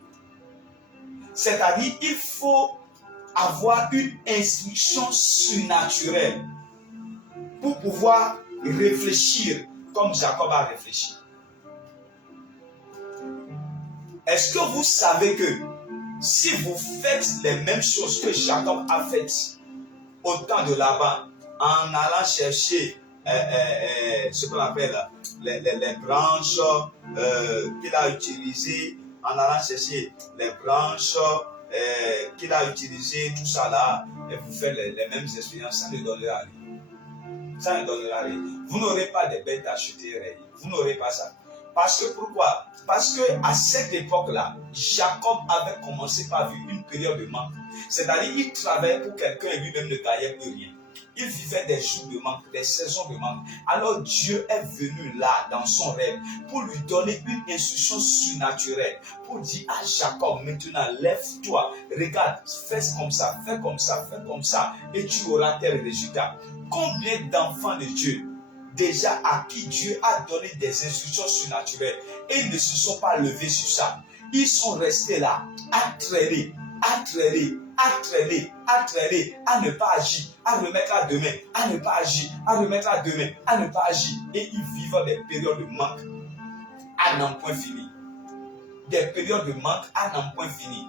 C'est-à-dire, il faut avoir une instruction surnaturelle pour pouvoir réfléchir comme Jacob a réfléchi. Est-ce que vous savez que si vous faites les mêmes choses que Jacob a faites au temps de Laban, en allant chercher ce qu'on appelle les branches qu'il a utilisées, en allant chercher les branches qu'il a utilisé, tout ça là, et vous faites les mêmes expériences, ça ne donnera rien. Ça ne donnera rien. Vous n'aurez pas de bêtes achetées, vous n'aurez pas ça. Parce que pourquoi? Parce que à cette époque-là, Jacob avait commencé par vivre une période de manque. C'est-à-dire qu'il travaillait pour quelqu'un et lui-même ne gagnait plus rien. Il vivait des jours de manque, des saisons de manque. Alors Dieu est venu là, dans son rêve, pour lui donner une instruction surnaturelle, pour dire à Jacob, maintenant lève-toi, regarde, fais comme ça, fais comme ça, fais comme ça, et tu auras tel résultat. Combien d'enfants de Dieu, déjà à qui Dieu a donné des instructions surnaturelles, et ils ne se sont pas levés sur ça. Ils sont restés là, à traîner, à ne pas agir, à remettre à demain, à ne pas agir, à remettre à demain, à ne pas agir. Et ils vivent des périodes de manque à n'en point fini. Des périodes de manque à n'en point fini.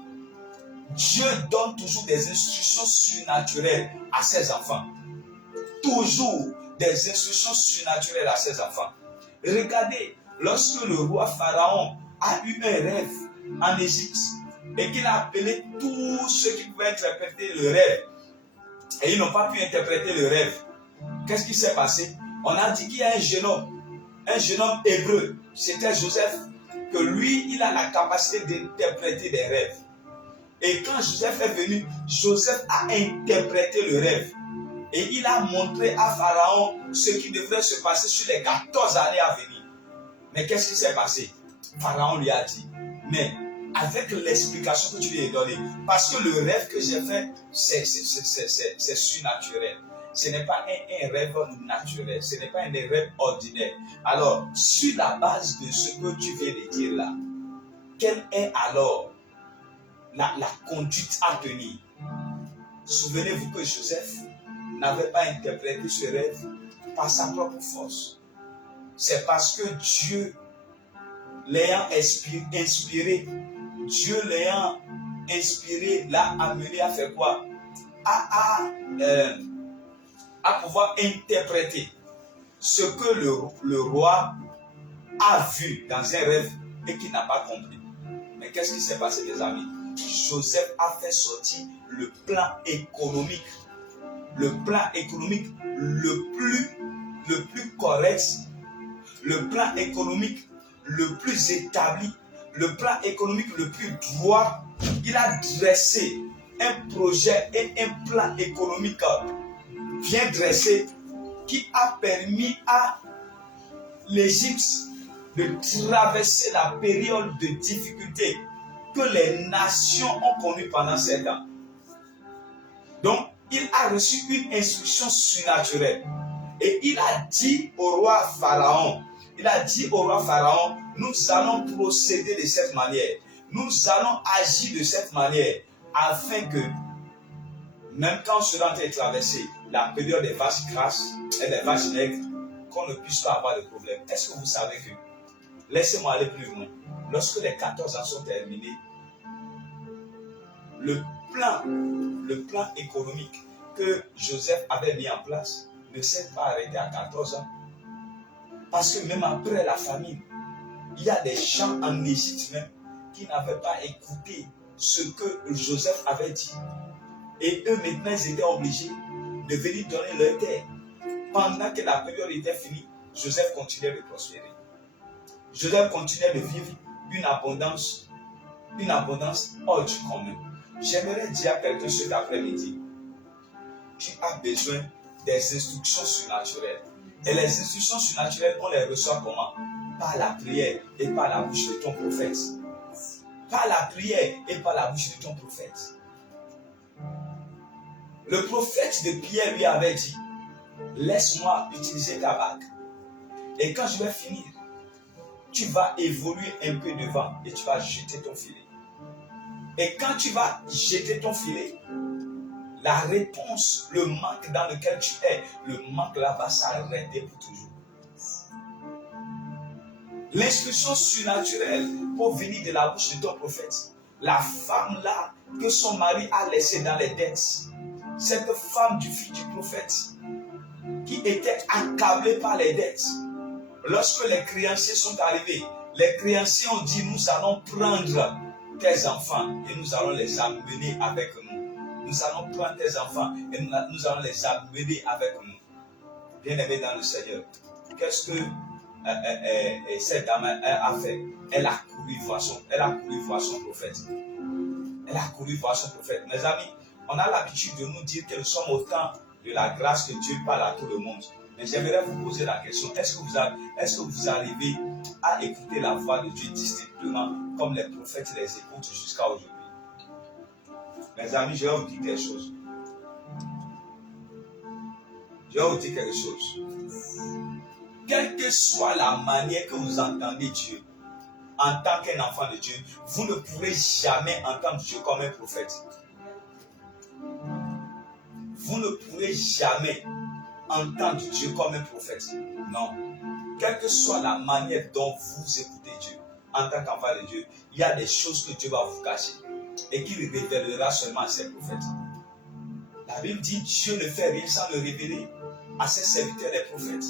Dieu donne toujours des instructions surnaturelles à ses enfants. Toujours des instructions surnaturelles à ses enfants. Regardez, lorsque le roi Pharaon a eu un rêve en Égypte, et qu'il a appelé tous ceux qui pouvaient interpréter le rêve, et ils n'ont pas pu interpréter le rêve. Qu'est-ce qui s'est passé? On a dit qu'il y a un jeune homme hébreu, c'était Joseph, que lui, il a la capacité d'interpréter des rêves. Et quand Joseph est venu, Joseph a interprété le rêve. Et il a montré à Pharaon ce qui devrait se passer sur les 14 années à venir. Mais qu'est-ce qui s'est passé? Pharaon lui a dit, mais avec l'explication que tu lui as donnée, parce que le rêve que j'ai fait, c'est surnaturel. Ce n'est pas un rêve naturel, ce n'est pas un rêve ordinaire. Alors, sur la base de ce que tu viens de dire là, quelle est alors la conduite à tenir? Souvenez-vous que Joseph n'avait pas interprété ce rêve par sa propre force. C'est parce que Dieu l'ayant inspiré, Dieu l'ayant inspiré, l'a amené à faire quoi? À pouvoir interpréter ce que le roi a vu dans un rêve et qu'il n'a pas compris. Mais qu'est-ce qui s'est passé, les amis? Joseph a fait sortir le plan économique le plus correct, le plan économique le plus établi, le plan économique le plus droit. Il a dressé un projet et un plan économique bien dressé qui a permis à l'Égypte de traverser la période de difficulté que les nations ont connue pendant 7 ans. Donc, il a reçu une instruction surnaturelle. Et il a dit au roi Pharaon, nous allons procéder de cette manière. Nous allons agir de cette manière afin que, même quand on sera en train de traverser la période des vaches grasses et des vaches maigres, qu'on ne puisse pas avoir de problème. Est-ce que vous savez que, laissez-moi aller plus loin, lorsque les 14 ans sont terminés, le plan économique que Joseph avait mis en place ne s'est pas arrêté à 14 ans. Parce que même après la famine, il y a des gens en Égypte même qui n'avaient pas écouté ce que Joseph avait dit. Et eux maintenant, ils étaient obligés de venir donner leur terre. Pendant que la période était finie, Joseph continuait de prospérer. Joseph continuait de vivre une abondance hors du commun. J'aimerais dire à quelqu'un cet après-midi, tu as besoin des instructions surnaturelles. Et les instructions surnaturelles, on les reçoit comment? Par la prière et par la bouche de ton prophète. Par la prière et par la bouche de ton prophète. Le prophète de Pierre lui avait dit, laisse-moi utiliser ta bague. Et quand je vais finir, tu vas évoluer un peu devant et tu vas jeter ton filet. Et quand tu vas jeter ton filet, la réponse, le manque dans lequel tu es, le manque là va s'arrêter pour toujours. L'instruction surnaturelle pour venir de la bouche de ton prophète. La femme là que son mari a laissée dans les dettes. Cette femme du fils du prophète qui était accablée par les dettes. Lorsque les créanciers sont arrivés, les créanciers ont dit nous allons prendre tes enfants et nous allons les amener avec nous. Nous allons prendre tes enfants et nous allons les amener avec nous. Bien-aimés dans le Seigneur, qu'est-ce que cette dame a fait? Elle a couru voir son prophète. Elle a couru voir son prophète. Mes amis, on a l'habitude de nous dire que nous sommes au temps de la grâce, que Dieu parle à tout le monde. Mais j'aimerais vous poser la question, est-ce que vous arrivez à écouter la voix de Dieu distinctement comme les prophètes les écoutent jusqu'à aujourd'hui? Mes amis, je vais vous dire quelque chose. Quelle que soit la manière que vous entendez Dieu, en tant qu'un enfant de Dieu, vous ne pourrez jamais entendre Dieu comme un prophète. Vous ne pourrez jamais entendre Dieu comme un prophète. Non. Quelle que soit la manière dont vous écoutez Dieu, en tant qu'enfant de Dieu, il y a des choses que Dieu va vous cacher et qu'il révélera seulement à ses prophètes. La Bible dit Dieu ne fait rien sans le révéler à ses serviteurs les prophètes.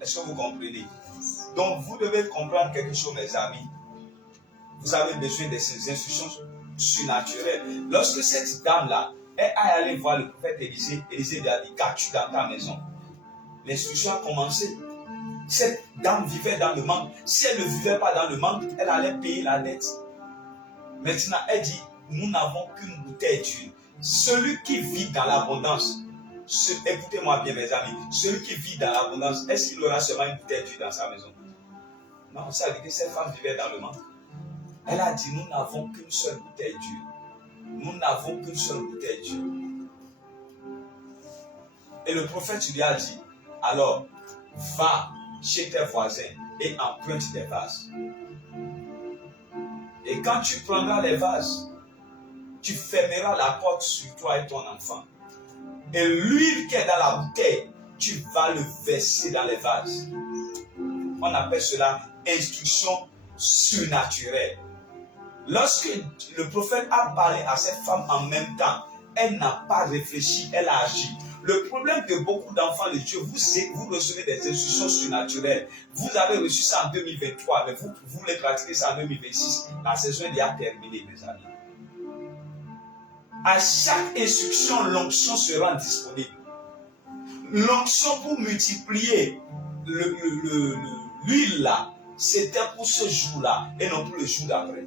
Est-ce que vous comprenez? Donc vous devez comprendre quelque chose, mes amis. Vous avez besoin de ces instructions surnaturelles. Lorsque cette dame-là est allée voir le prophète Élisée, Élisée lui a dit, qu'as-tu dans ta maison? L'instruction a commencé. Cette dame vivait dans le manque. Si elle ne vivait pas dans le manque, elle allait payer la dette. Maintenant, elle dit, nous n'avons qu'une bouteille d'huile. Celui qui vit dans l'abondance, écoutez-moi bien mes amis, celui qui vit dans l'abondance, est-ce qu'il aura seulement une bouteille d'huile dans sa maison? Non, ça veut dire que cette femme vivait dans le manque. Elle a dit, nous n'avons qu'une seule bouteille d'huile. Nous n'avons qu'une seule bouteille d'huile. Et le prophète lui a dit, alors, va chez tes voisins et emprunte des vases. Et quand tu prendras les vases, tu fermeras la porte sur toi et ton enfant. Et l'huile qui est dans la bouteille, tu vas le verser dans les vases. On appelle cela instruction surnaturelle. Lorsque le prophète a parlé à cette femme en même temps, elle n'a pas réfléchi, elle a agi. Le problème de beaucoup d'enfants de Dieu, vous recevez des instructions surnaturelles. Vous avez reçu ça en 2023, mais vous voulez pratiquer ça en 2026. La saison est déjà terminée, mes amis. À chaque instruction, l'onction sera disponible. L'onction pour multiplier l'huile là, c'était pour ce jour-là et non pour le jour d'après.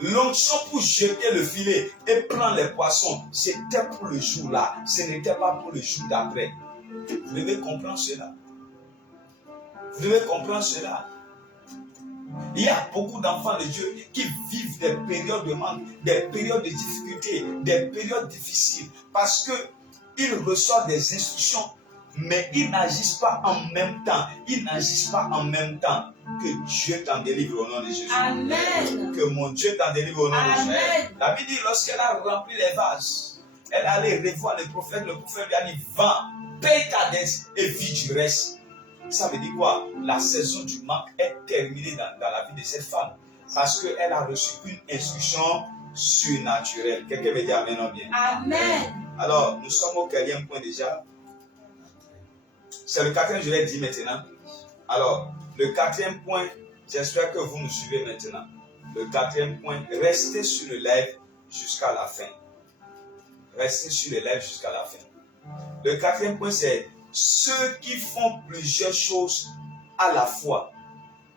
L'onction pour jeter le filet et prendre les poissons, c'était pour le jour-là, ce n'était pas pour le jour d'après. Vous devez comprendre cela. Vous devez comprendre cela. Il y a beaucoup d'enfants de Dieu qui vivent des périodes de manque, des périodes de difficultés, des périodes difficiles, parce qu'ils reçoivent des instructions, mais ils n'agissent pas en même temps. Ils n'agissent pas en même temps. Que Dieu t'en délivre au nom de Jésus. Amen. Que mon Dieu t'en délivre au nom de Jésus. La Bible dit, lorsqu'elle a rempli les vases, elle allait revoir le prophète lui a dit, va, paye ta dette et vis du reste. Ça veut dire quoi? La saison du manque est terminée dans la vie de cette femme. Parce qu'elle a reçu une instruction surnaturelle. Quelqu'un me dit amen ou bien? Amen. Alors, nous sommes au 4e point déjà. C'est le 4e, je l'ai dit maintenant. Alors, le 4e point, j'espère que vous nous suivez maintenant. Le 4e point, restez sur le live jusqu'à la fin. Restez sur le live jusqu'à la fin. Le 4e point, c'est ceux qui font plusieurs choses à la fois.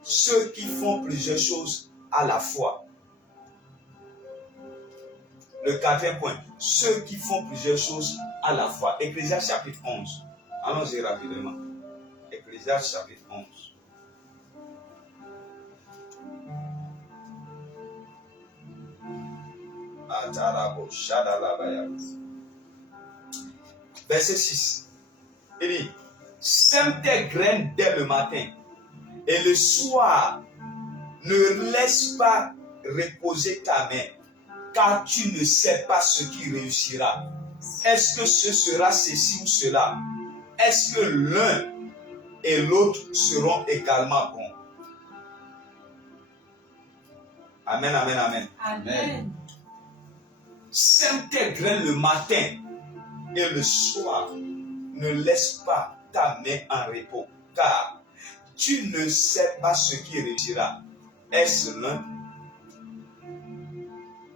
Ceux qui font plusieurs choses à la fois. Le 4e point, ceux qui font plusieurs choses à la fois. Ecclésiaste chapitre 11. Allons-y rapidement. Ecclésiaste chapitre 11. Verset 6. Il dit, sème tes graines dès le matin et le soir, ne laisse pas reposer ta main, car tu ne sais pas ce qui réussira. Est-ce que ce sera ceci ou cela? Est-ce que l'un et l'autre seront également bons? Amen, amen, amen. Amen. Sème tes graines le matin et le soir. Ne laisse pas ta main en repos, car tu ne sais pas ce qui réussira. Est-ce l'un?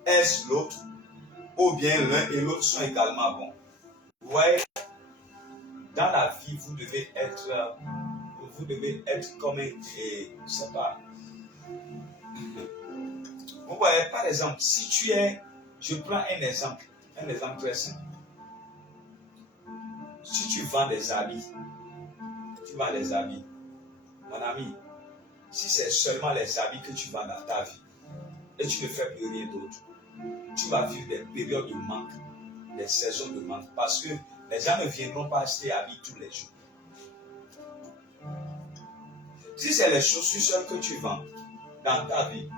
Est-ce l'autre? Ou bien l'un et l'autre sont également bons? Vous voyez, dans la vie, vous devez être comme un, je sais pas. Vous voyez, par exemple, si tu es, je prends un exemple très simple. Si tu vends des habits, mon ami, si c'est seulement les habits que tu vends dans ta vie et tu ne fais plus rien d'autre, tu vas vivre des périodes de manque, des saisons de manque, parce que les gens ne viendront pas acheter habits tous les jours. Si c'est les chaussures seules que tu vends dans ta vie,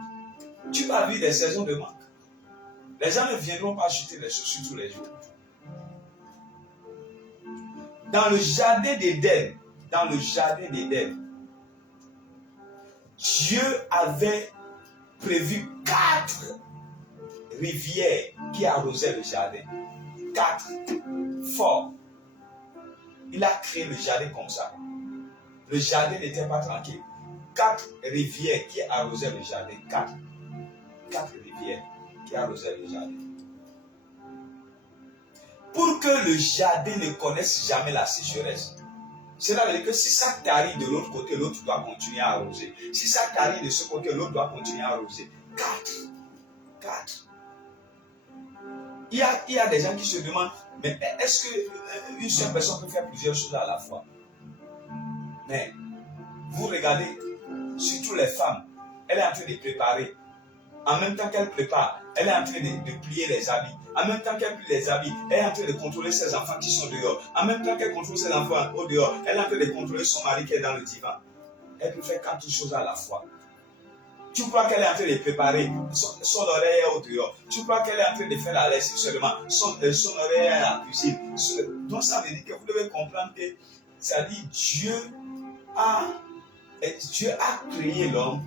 tu vas vivre des saisons de manque. Les gens ne viendront pas acheter les chaussures tous les jours. Dans le jardin d'Éden, Dieu avait prévu 4 rivières qui arrosaient le jardin. 4 forts. Il a créé le jardin comme ça. Le jardin n'était pas tranquille. 4 rivières qui arrosaient le jardin. 4 rivières qui arrosaient le jardin. Pour que le jardin ne connaisse jamais la sécheresse. Cela veut dire que si ça t'arrive de l'autre côté, l'autre doit continuer à arroser. Si ça t'arrive de ce côté, l'autre doit continuer à arroser. 4. Il y a des gens qui se demandent, mais est-ce qu'une seule personne peut faire plusieurs choses à la fois? Mais vous regardez, surtout les femmes, elle est en train de préparer. En même temps qu'elle prépare, elle est en train de plier les habits. En même temps qu'elle plie les habits, elle est en train de contrôler ses enfants qui sont dehors. En même temps qu'elle contrôle ses enfants au dehors, elle est en train de contrôler son mari qui est dans le divan. Elle peut faire 4 choses à la fois. Tu crois qu'elle est en train de préparer son oreille au dehors. Tu crois qu'elle est en train de faire la lessive seulement. Son oreille est à la cuisine. Donc ça veut dire que vous devez comprendre que ça dit Dieu a créé l'homme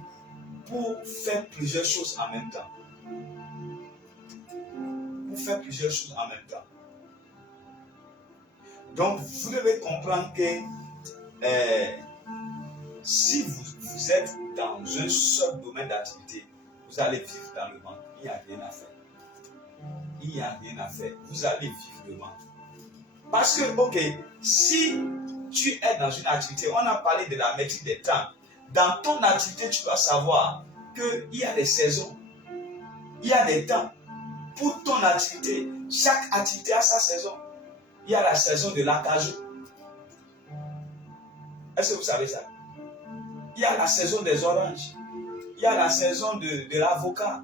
pour faire plusieurs choses en même temps. Donc, vous devez comprendre que si vous êtes dans un seul domaine d'activité, vous allez vivre dans le manque. Il n'y a rien à faire. Vous allez vivre le manque. Parce que, ok, si tu es dans une activité, on a parlé de la maîtrise des temps. Dans ton activité, tu dois savoir qu'il y a des saisons, il y a des temps. Pour ton activité, chaque activité a sa saison. Il y a la saison de l'acajou. Est-ce que vous savez ça? Il y a la saison des oranges. Il y a la saison de l'avocat.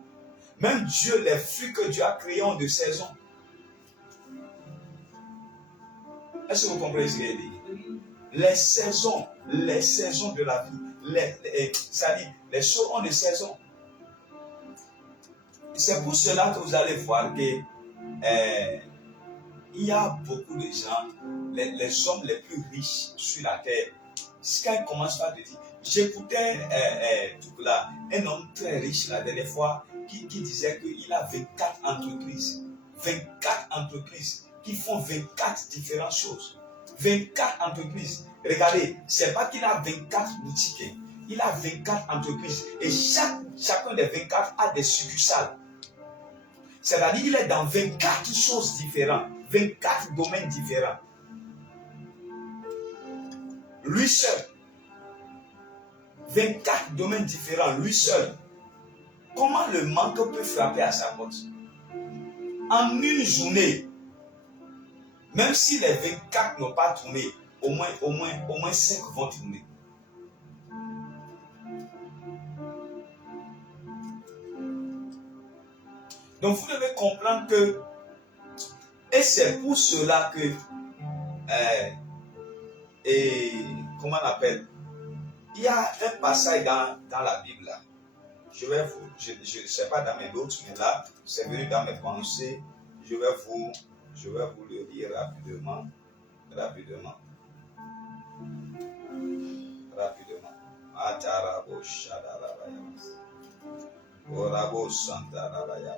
Même Dieu, les fruits que Dieu a créés ont de saison. Est-ce que vous comprenez ce que je dis? Les saisons de la vie. Les choses ont des saisons. C'est pour cela que vous allez voir que il y a beaucoup de gens, les hommes les plus riches sur la terre. Quand ils commencent par dire, j'écoutais un homme très riche la dernière fois qui disait qu'il a 24 entreprises. 24 entreprises qui font 24 différentes choses. 24 entreprises. Regardez, c'est pas qu'il a 24 boutiques. Il a 24 entreprises. Et chacun des 24 a des succursales. C'est-à-dire qu'il est dans 24 choses différentes. 24 domaines différents. Lui seul. 24 domaines différents, lui seul. Comment le manque peut frapper à sa porte? En une journée, même si les 24 n'ont pas tourné, au moins 5 vont tourner. Donc vous devez comprendre que, et c'est pour cela que, comment on appelle, il y a un passage dans la Bible là. Je ne sais pas dans mes notes, mais là, c'est venu dans mes pensées. Je vais vous le lire rapidement. Atarabo Shadarabaya. Orabo Santarabaya.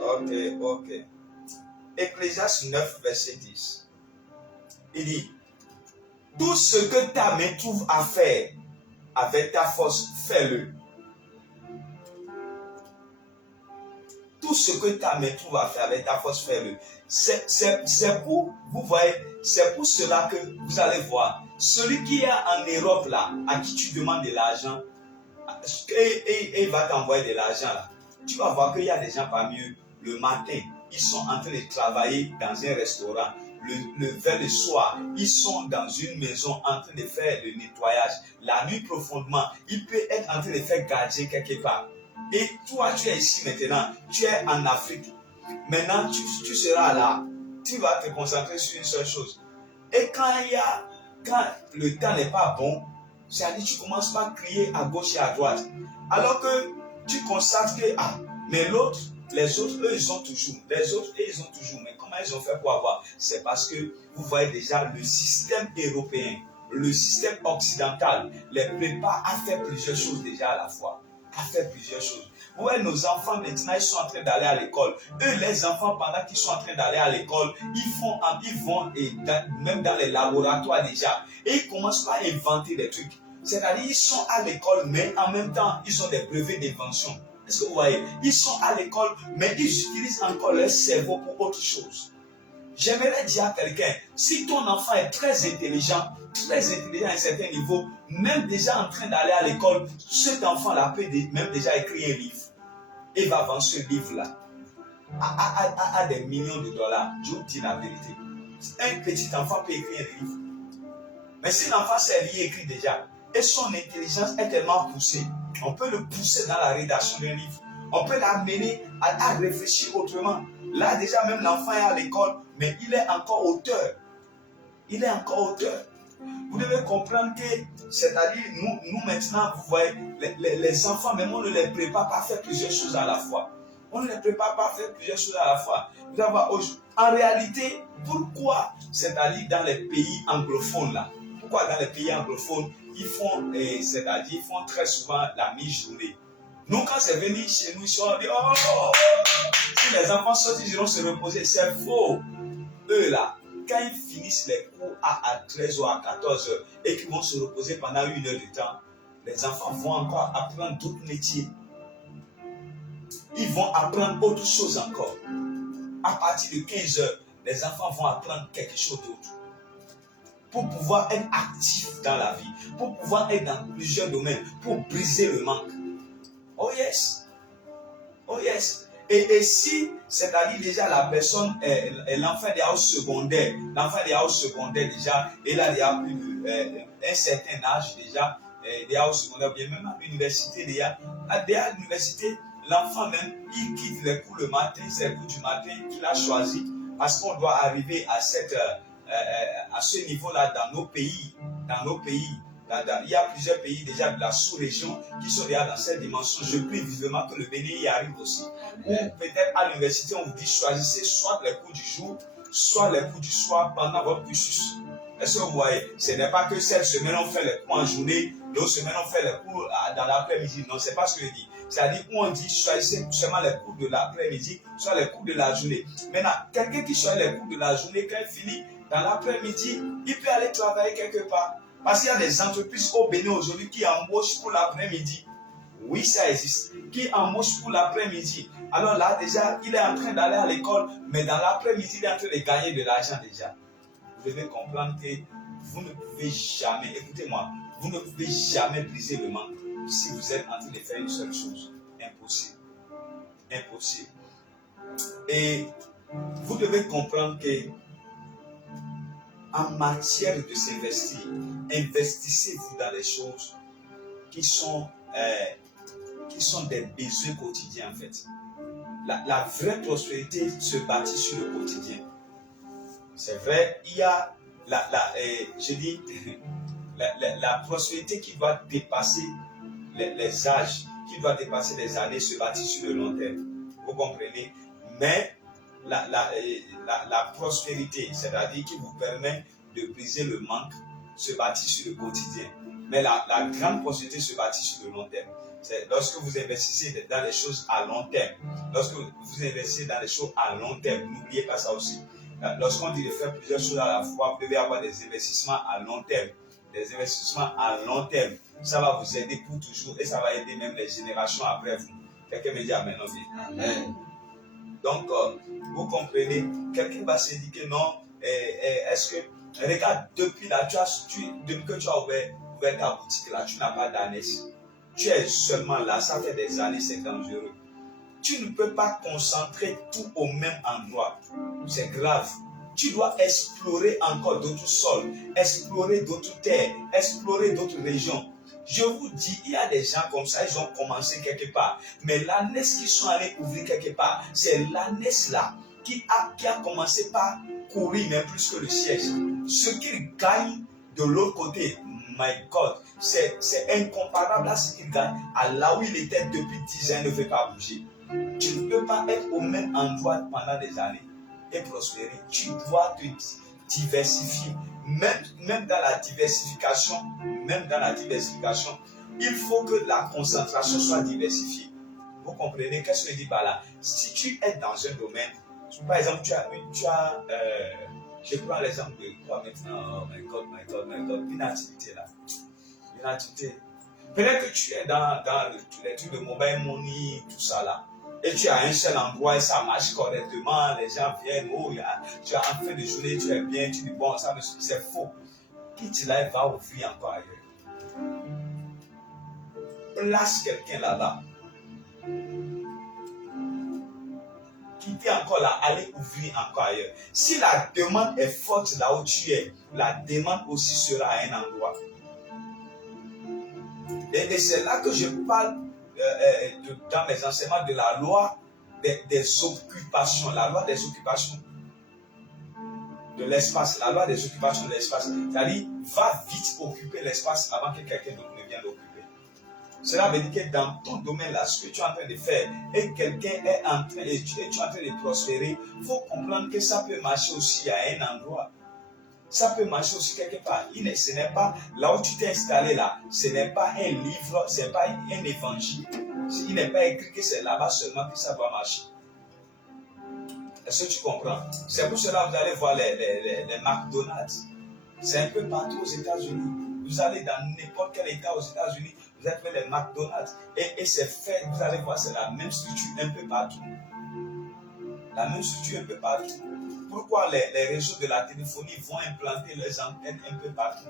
Ok. Ecclésiaste 9, verset 10. Il dit, tout ce que ta main trouve à faire avec ta force, fais-le. Tout ce que ta main trouve à faire avec ta force, fais-le. C'est pour, vous voyez, c'est pour cela que vous allez voir. Celui qui est en Europe là, à qui tu demandes de l'argent, et il va t'envoyer de l'argent là. Tu vas voir qu'il y a des gens parmi eux, le matin, ils sont en train de travailler dans un restaurant. Vers le soir, ils sont dans une maison en train de faire le nettoyage. La nuit profondément, il peut être en train de faire gardien quelque part. Et toi, tu es ici maintenant, tu es en Afrique. Maintenant, tu seras là. Tu vas te concentrer sur une seule chose. Et quand le temps n'est pas bon, c'est-à-dire tu commences par crier à gauche et à droite. Alors que tu constates que, mais les autres, eux, ils ont toujours. Les autres, eux, ils ont toujours. Mais comment ils ont fait pour avoir? C'est parce que vous voyez déjà le système européen, le système occidental les prépare à faire plusieurs choses déjà à la fois. À faire plusieurs choses. Vous voyez, nos enfants maintenant, ils sont en train d'aller à l'école. Eux, les enfants, pendant qu'ils sont en train d'aller à l'école, ils vont même dans les laboratoires déjà. Et ils commencent à inventer des trucs. C'est-à-dire, ils sont à l'école, mais en même temps, ils ont des brevets d'invention. Est-ce que vous voyez? Ils sont à l'école, mais ils utilisent encore leur cerveau pour autre chose. J'aimerais dire à quelqu'un, si ton enfant est très intelligent à un certain niveau, même déjà en train d'aller à l'école, cet enfant-là peut même déjà écrire un livre. Et va vendre ce livre-là à des millions de dollars. Je vous dis la vérité. Un petit enfant peut écrire un livre. Mais si l'enfant sait lire et écrit déjà, et son intelligence est tellement poussée, on peut le pousser dans la rédaction d'un livre. On peut l'amener à réfléchir autrement. Là, déjà, même l'enfant est à l'école, mais il est encore auteur. Il est encore auteur. Vous devez comprendre que, c'est-à-dire, nous maintenant, vous voyez, les enfants, même on ne les prépare pas à faire plusieurs choses à la fois. On ne les prépare pas à faire plusieurs choses à la fois. Vous allez voir, en réalité, pourquoi, c'est-à-dire dans les pays anglophones là, pourquoi dans les pays anglophones, ils font, c'est-à-dire, ils font très souvent la mi-journée. Nous, quand c'est venu chez nous, ils ont dit, oh, si les enfants sortent, ils iront se reposer. C'est faux. Eux là, quand ils finissent les cours à 13 ou à 14 heures et qu'ils vont se reposer pendant 1 heure de temps, les enfants vont encore apprendre d'autres métiers. Ils vont apprendre autre chose encore. À partir de 15 heures, les enfants vont apprendre quelque chose d'autre. Pour pouvoir être actifs dans la vie, pour pouvoir être dans plusieurs domaines, pour briser le manque. Oh yes. Oh yes. Et si, c'est-à-dire déjà la personne, l'enfant est au secondaire, déjà, il a déjà plus un certain âge déjà, déjà au secondaire, bien même à l'université déjà, à l'université, l'enfant même, il quitte les cours le matin, c'est les cours du matin qu'il a choisi, parce qu'on doit arriver à ce niveau-là dans nos pays. Il y a plusieurs pays déjà de la sous-région qui sont déjà dans cette dimension. Je prie vivement que le Bénin y arrive aussi. Ou peut-être à l'université, on vous dit choisissez soit les cours du jour, soit les cours du soir pendant votre cursus. Est-ce que vous voyez? Ce n'est pas que cette semaine on fait les cours en journée, l'autre semaine on fait les cours dans l'après-midi. Non, ce n'est pas ce que je dis. C'est-à-dire qu'on dit choisissez seulement les cours de l'après-midi, soit les cours de la journée. Maintenant, quelqu'un qui choisit les cours de la journée, quand il finit dans l'après-midi, il peut aller travailler quelque part. Parce qu'il y a des entreprises au Bénin aujourd'hui qui embauchent pour l'après-midi. Oui, ça existe. Qui embauchent pour l'après-midi. Alors là, déjà, il est en train d'aller à l'école, mais dans l'après-midi, il est en train de gagner de l'argent déjà. Vous devez comprendre que vous ne pouvez jamais, écoutez-moi, vous ne pouvez jamais briser le manque si vous êtes en train de faire une seule chose. Impossible. Impossible. Et vous devez comprendre que en matière de s'investir, investissez-vous dans les choses qui sont des besoins quotidiens en fait. La vraie prospérité se bâtit sur le quotidien. C'est vrai, il y a la prospérité qui doit dépasser les âges, qui doit dépasser les années, se bâtit sur le long terme. Vous comprenez? Mais la prospérité, c'est-à-dire qui vous permet de briser le manque, se bâtit sur le quotidien. Mais la grande prospérité se bâtit sur le long terme. C'est lorsque vous investissez dans les choses à long terme. Lorsque vous investissez dans les choses à long terme, n'oubliez pas ça aussi. Lorsqu'on dit de faire plusieurs choses à la fois, vous devez avoir des investissements à long terme. des investissements à long terme. Ça va vous aider pour toujours et ça va aider même les générations après vous. Quelqu'un me dit Amen. Amen. Donc, vous comprenez, quelqu'un va se dire que non, est-ce que, regarde, depuis que tu as ouvert ta boutique là, tu n'as pas d'ânesse. Tu es seulement là, ça fait des années, c'est dangereux. Tu ne peux pas concentrer tout au même endroit. C'est grave. Tu dois explorer encore d'autres sols, explorer d'autres terres, explorer d'autres régions. Je vous dis, il y a des gens comme ça, ils ont commencé quelque part. Mais l'ânesse qu'ils sont allés ouvrir quelque part, c'est l'ânesse là qui a commencé par courir même plus que le siège. Ce qu'ils gagnent de l'autre côté, my God, c'est incomparable à ce qu'il gagne à là où il était depuis 10 ans, il ne veut pas bouger. Tu ne peux pas être au même endroit pendant des années et prospérer. Tu dois te diversifier. Même dans la diversification, il faut que la concentration soit diversifiée. Vous comprenez? Qu'est-ce que je dis par là? Si tu es dans un domaine, par exemple, je prends l'exemple de quoi maintenant? Oh my God, une activité là. Une activité. Peut-être que tu es dans les trucs de mobile money, tout ça là. Et tu as un seul endroit et ça marche correctement, les gens viennent, tu as en fin de journée, tu es bien, tu dis bon, ça c'est faux. Quitte là, il va ouvrir encore ailleurs. Place quelqu'un là-bas. Quittez encore là, allez ouvrir encore ailleurs. Si la demande est forte là où tu es, la demande aussi sera à un endroit. Et c'est là que je parle dans mes enseignements de la loi des occupations, la loi des occupations de l'espace, la loi des occupations de l'espace. C'est-à-dire, va vite occuper l'espace avant que quelqu'un d'autre ne vienne l'occuper. Cela veut dire que dans ton domaine là, ce que tu es en train de faire et quelqu'un est en train, et tu es en train de prospérer, il faut comprendre que ça peut marcher aussi à un endroit. Ça peut marcher aussi quelque part. Ce n'est pas là où tu t'es installé là, ce n'est pas un livre, ce n'est pas un évangile. Il n'est pas écrit que c'est là-bas seulement que ça va marcher. Est-ce que tu comprends? C'est pour cela que vous allez voir les McDonald's. C'est un peu partout aux États-Unis. Vous allez dans n'importe quel État aux États-Unis, vous allez voir les McDonald's. Et c'est fait, vous allez voir, c'est la même structure un peu partout. La même structure un peu partout. Pourquoi les réseaux de la téléphonie vont implanter leurs antennes un peu partout?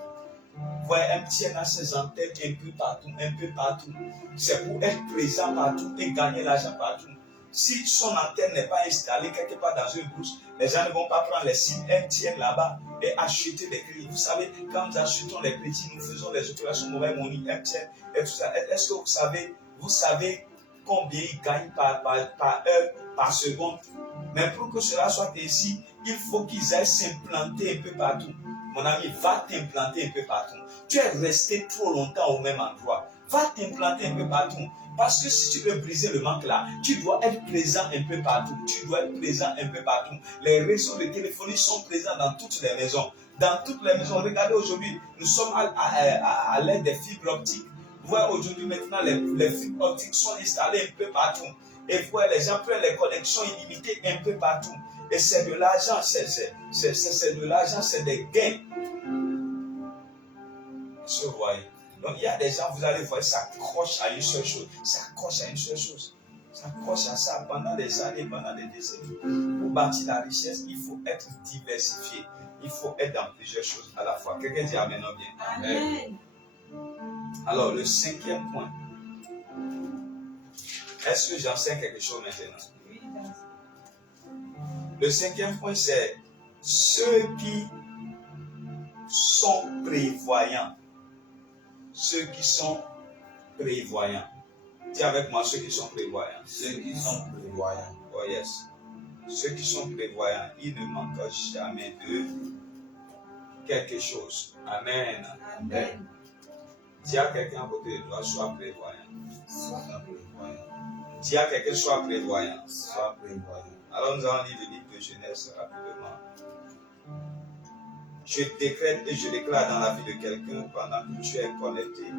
Vous voyez, MTN a ses antennes un peu partout. C'est pour être présent partout et gagner l'argent partout. Si son antenne n'est pas installée quelque part dans une brousse, les gens ne vont pas prendre les signes MTN là-bas et acheter des crédits. Vous savez, quand nous achetons les crédits, nous faisons les opérations mobile money, MTN et tout ça. Est-ce que vous savez combien ils gagnent par heure, par seconde? Mais pour que cela soit ainsi, il faut qu'ils aillent s'implanter un peu partout. Mon ami, va t'implanter un peu partout. Tu es resté trop longtemps au même endroit. Va t'implanter un peu partout. Parce que si tu veux briser le manque là, tu dois être présent un peu partout. Les réseaux de téléphonie sont présents dans toutes les maisons. Regardez aujourd'hui, nous sommes à l'aide des fibres optiques. Vous voyez aujourd'hui maintenant, les fibres optiques sont installées un peu partout. Et vous voyez, les gens prennent les connexions illimitées un peu partout. Et c'est de l'argent, c'est des gains. Vous voyez. Donc il y a des gens, vous allez voir, s'accrochent à une seule chose. S'accrochent à ça pendant des années, pendant des décennies. Pour bâtir la richesse, il faut être diversifié. Il faut être dans plusieurs choses à la fois. Quelqu'un dit Amen ou bien? Amen. Alors, le 5e point. Est-ce que j'enseigne quelque chose maintenant? Le 5e point, c'est ceux qui sont prévoyants. Ceux qui sont prévoyants. Dis avec moi, ceux qui sont prévoyants. Oh yes. Ceux qui sont prévoyants, ils ne manquent jamais de quelque chose. Amen. Amen. Dis à quelqu'un à côté de toi, sois prévoyant. Dis à quelqu'un, sois prévoyant. Alors nous allons lire le livre de Genèse rapidement. Je décrète et je déclare dans la vie de quelqu'un pendant que tu es connecté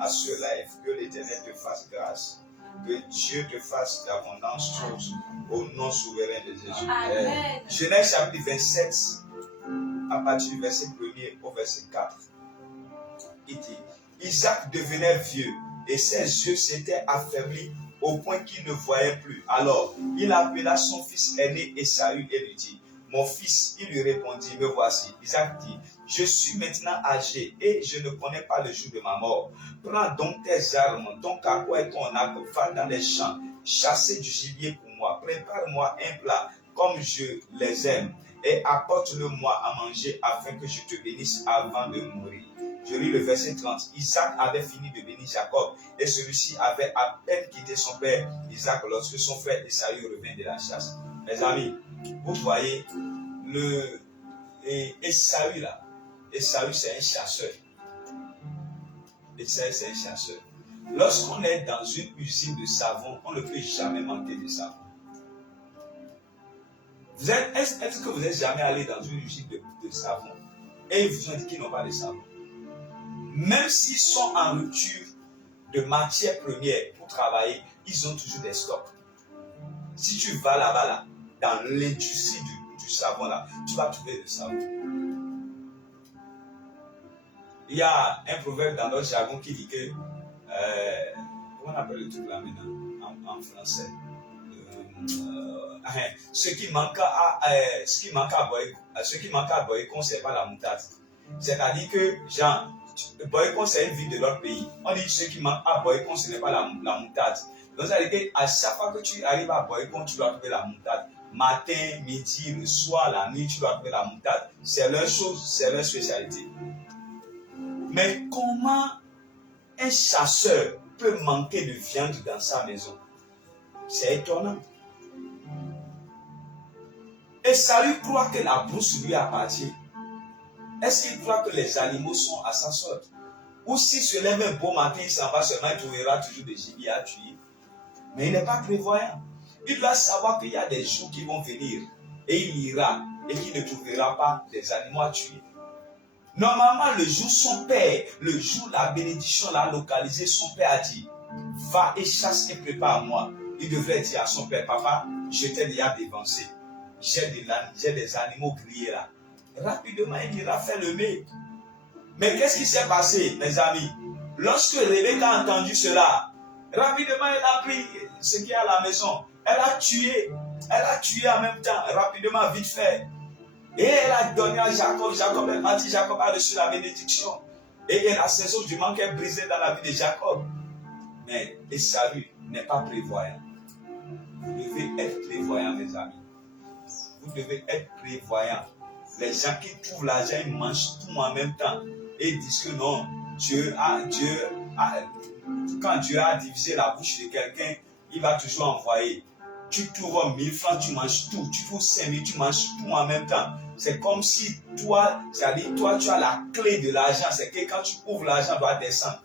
à ce live, que l'Éternel te fasse grâce, que Dieu te fasse d'abondance chose au nom souverain de Jésus. Amen. Genèse chapitre 27, à partir du verset 1er au verset 4. Isaac devenait vieux et ses yeux s'étaient affaiblis au point qu'il ne voyait plus. Alors, il appela son fils aîné Ésaü et lui dit, « Mon fils, il lui répondit, me voici. » Isaac dit, « Je suis maintenant âgé et je ne connais pas le jour de ma mort. Prends donc tes armes, ton carquois et ton arc, va dans les champs, chasser du gibier pour moi, prépare-moi un plat comme je les aime et apporte-le-moi à manger afin que je te bénisse avant de mourir. » Je lis le verset 30. Isaac avait fini de bénir Jacob et celui-ci avait à peine quitté son père Isaac lorsque son frère Ésaü revint de la chasse. Mes amis, vous voyez, Ésaü là, Ésaü c'est un chasseur. Ésaü c'est un chasseur. Lorsqu'on est dans une usine de savon, on ne peut jamais manquer de savon. Est-ce que vous êtes jamais allé dans une usine de savon et ils vous ont dit qu'ils n'ont pas de savon? Même s'ils sont en rupture de matières premières pour travailler, ils ont toujours des stocks. Si tu vas là-bas, là, dans l'industrie du savon, là, tu vas trouver le savon. Il y a un proverbe dans notre jargon qui dit que, comment on appelle le truc là maintenant en français? Ce qui manque à Boycon, c'est pas la moutarde. C'est-à-dire que, genre, Boycon, c'est une ville de l'autre pays. On dit ce qui manque à Boycon, ce n'est pas la moutarde. Donc, c'est-à-dire qu'à chaque fois que tu arrives à Boycon, tu dois trouver la moutarde. Matin, midi, le soir, la nuit, tu dois trouver la moutarde. C'est leur chose, c'est leur spécialité. Mais comment un chasseur peut manquer de viande dans sa maison? C'est étonnant. Ésaü croit que la brousse lui appartient. Est-ce qu'il croit que les animaux sont à sa sorte? Ou s'il se lève un beau matin, il s'en va seulement, il trouvera toujours des gibiers à tuer. Mais il n'est pas prévoyant. Il doit savoir qu'il y a des jours qui vont venir et il ira et qu'il ne trouvera pas des animaux à tuer. Normalement, le jour son père, le jour la bénédiction l'a localisé, son père a dit, va et chasse et prépare-moi. Il devrait dire à son père, papa, je t'ai déjà dévancé. J'ai des animaux grillés là. Rapidement, il ira faire le mets. Mais qu'est-ce qui s'est passé, mes amis? Lorsque Rebecca a entendu cela, rapidement, elle a pris ce qui est à la maison. Elle a tué en même temps, rapidement, vite fait. Et elle a donné à Jacob. Jacob est parti, Jacob a reçu la bénédiction. Et la saison du manque est brisée dans la vie de Jacob. Mais Ésaü n'est pas prévoyant. Vous devez être prévoyant, mes amis. Vous devez être prévoyant. Les gens qui trouvent l'argent, ils mangent tout en même temps. Et ils disent que non, quand Dieu a divisé la bouche de quelqu'un, il va toujours envoyer. Tu trouves 1000 francs, tu manges tout. Tu trouves 5000, tu manges tout en même temps. C'est comme si toi, c'est-à-dire toi, tu as la clé de l'argent. C'est que quand tu ouvres, l'argent doit descendre.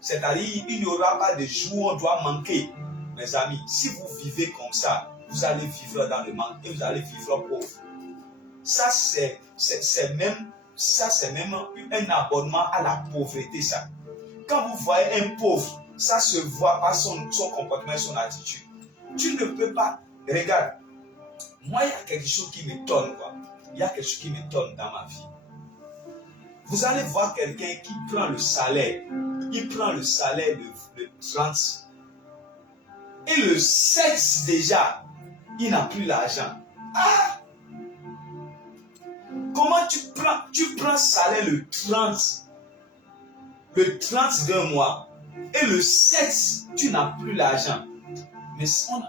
C'est-à-dire, il n'y aura pas de jour où on doit manquer. Mes amis, si vous vivez comme ça, vous allez vivre dans le manque et vous allez vivre pauvre. Ça, c'est même un abonnement à la pauvreté, ça. Quand vous voyez un pauvre, ça se voit par son comportement et son attitude. Tu ne peux pas. Regarde, moi, il y a quelque chose qui m'étonne, quoi. Il y a quelque chose qui m'étonne dans ma vie. Vous allez voir quelqu'un qui prend le salaire. Il prend le salaire de 30. Et le 7 déjà, il n'a plus l'argent. Ah! Comment tu prends salaire le 30 d'un mois et le 7, tu n'as plus l'argent. Mais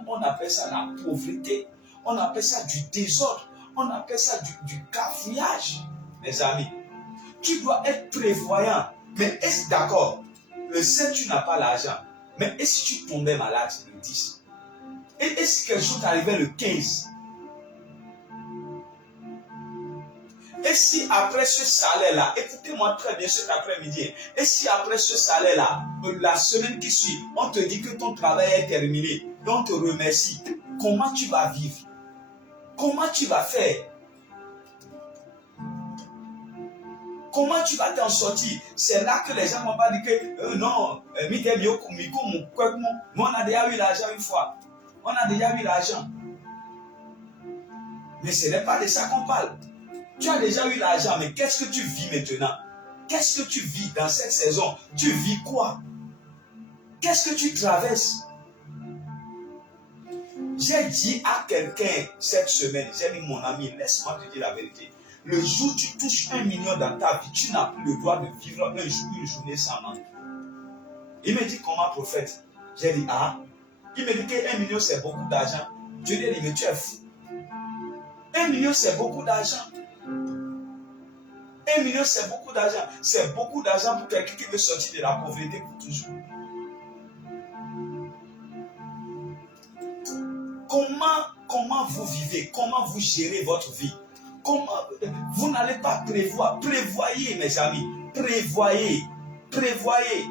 on appelle ça la pauvreté. On appelle ça du désordre. On appelle ça du cafouillage. Mes amis, tu dois être prévoyant. Mais est-ce d'accord? Le 7, tu n'as pas l'argent. Mais et si tu tombais malade le 10? Et si quelque chose t'arrivait le 15? Et si après ce salaire-là, écoutez-moi très bien cet après-midi, et si après ce salaire-là, la semaine qui suit, on te dit que ton travail est terminé, et on te remercie, comment tu vas vivre? Comment tu vas faire? Comment tu vas t'en sortir? C'est là que les gens vont pas dire que non, on a déjà eu l'argent une fois. On a déjà eu l'argent. Mais ce n'est pas de ça qu'on parle. Tu as déjà eu l'argent, mais qu'est-ce que tu vis maintenant? Qu'est-ce que tu vis dans cette saison? Tu vis quoi? Qu'est-ce que tu traverses? J'ai dit à quelqu'un cette semaine, j'ai dit mon ami, laisse-moi te dire la vérité. Le jour où tu touches 1 million dans ta vie, tu n'as plus le droit de vivre une journée sans manque. Il me dit comment prophète? J'ai dit ah. Il me dit que 1 million c'est beaucoup d'argent. Je lui ai dit mais tu es fou. 1 million c'est beaucoup d'argent. 1 million c'est beaucoup d'argent. C'est beaucoup d'argent pour quelqu'un qui veut sortir de la pauvreté pour toujours. Comment vous vivez? Comment vous gérez votre vie? Comment vous n'allez pas prévoir? Prévoyez mes amis. Prévoyez. Prévoyez.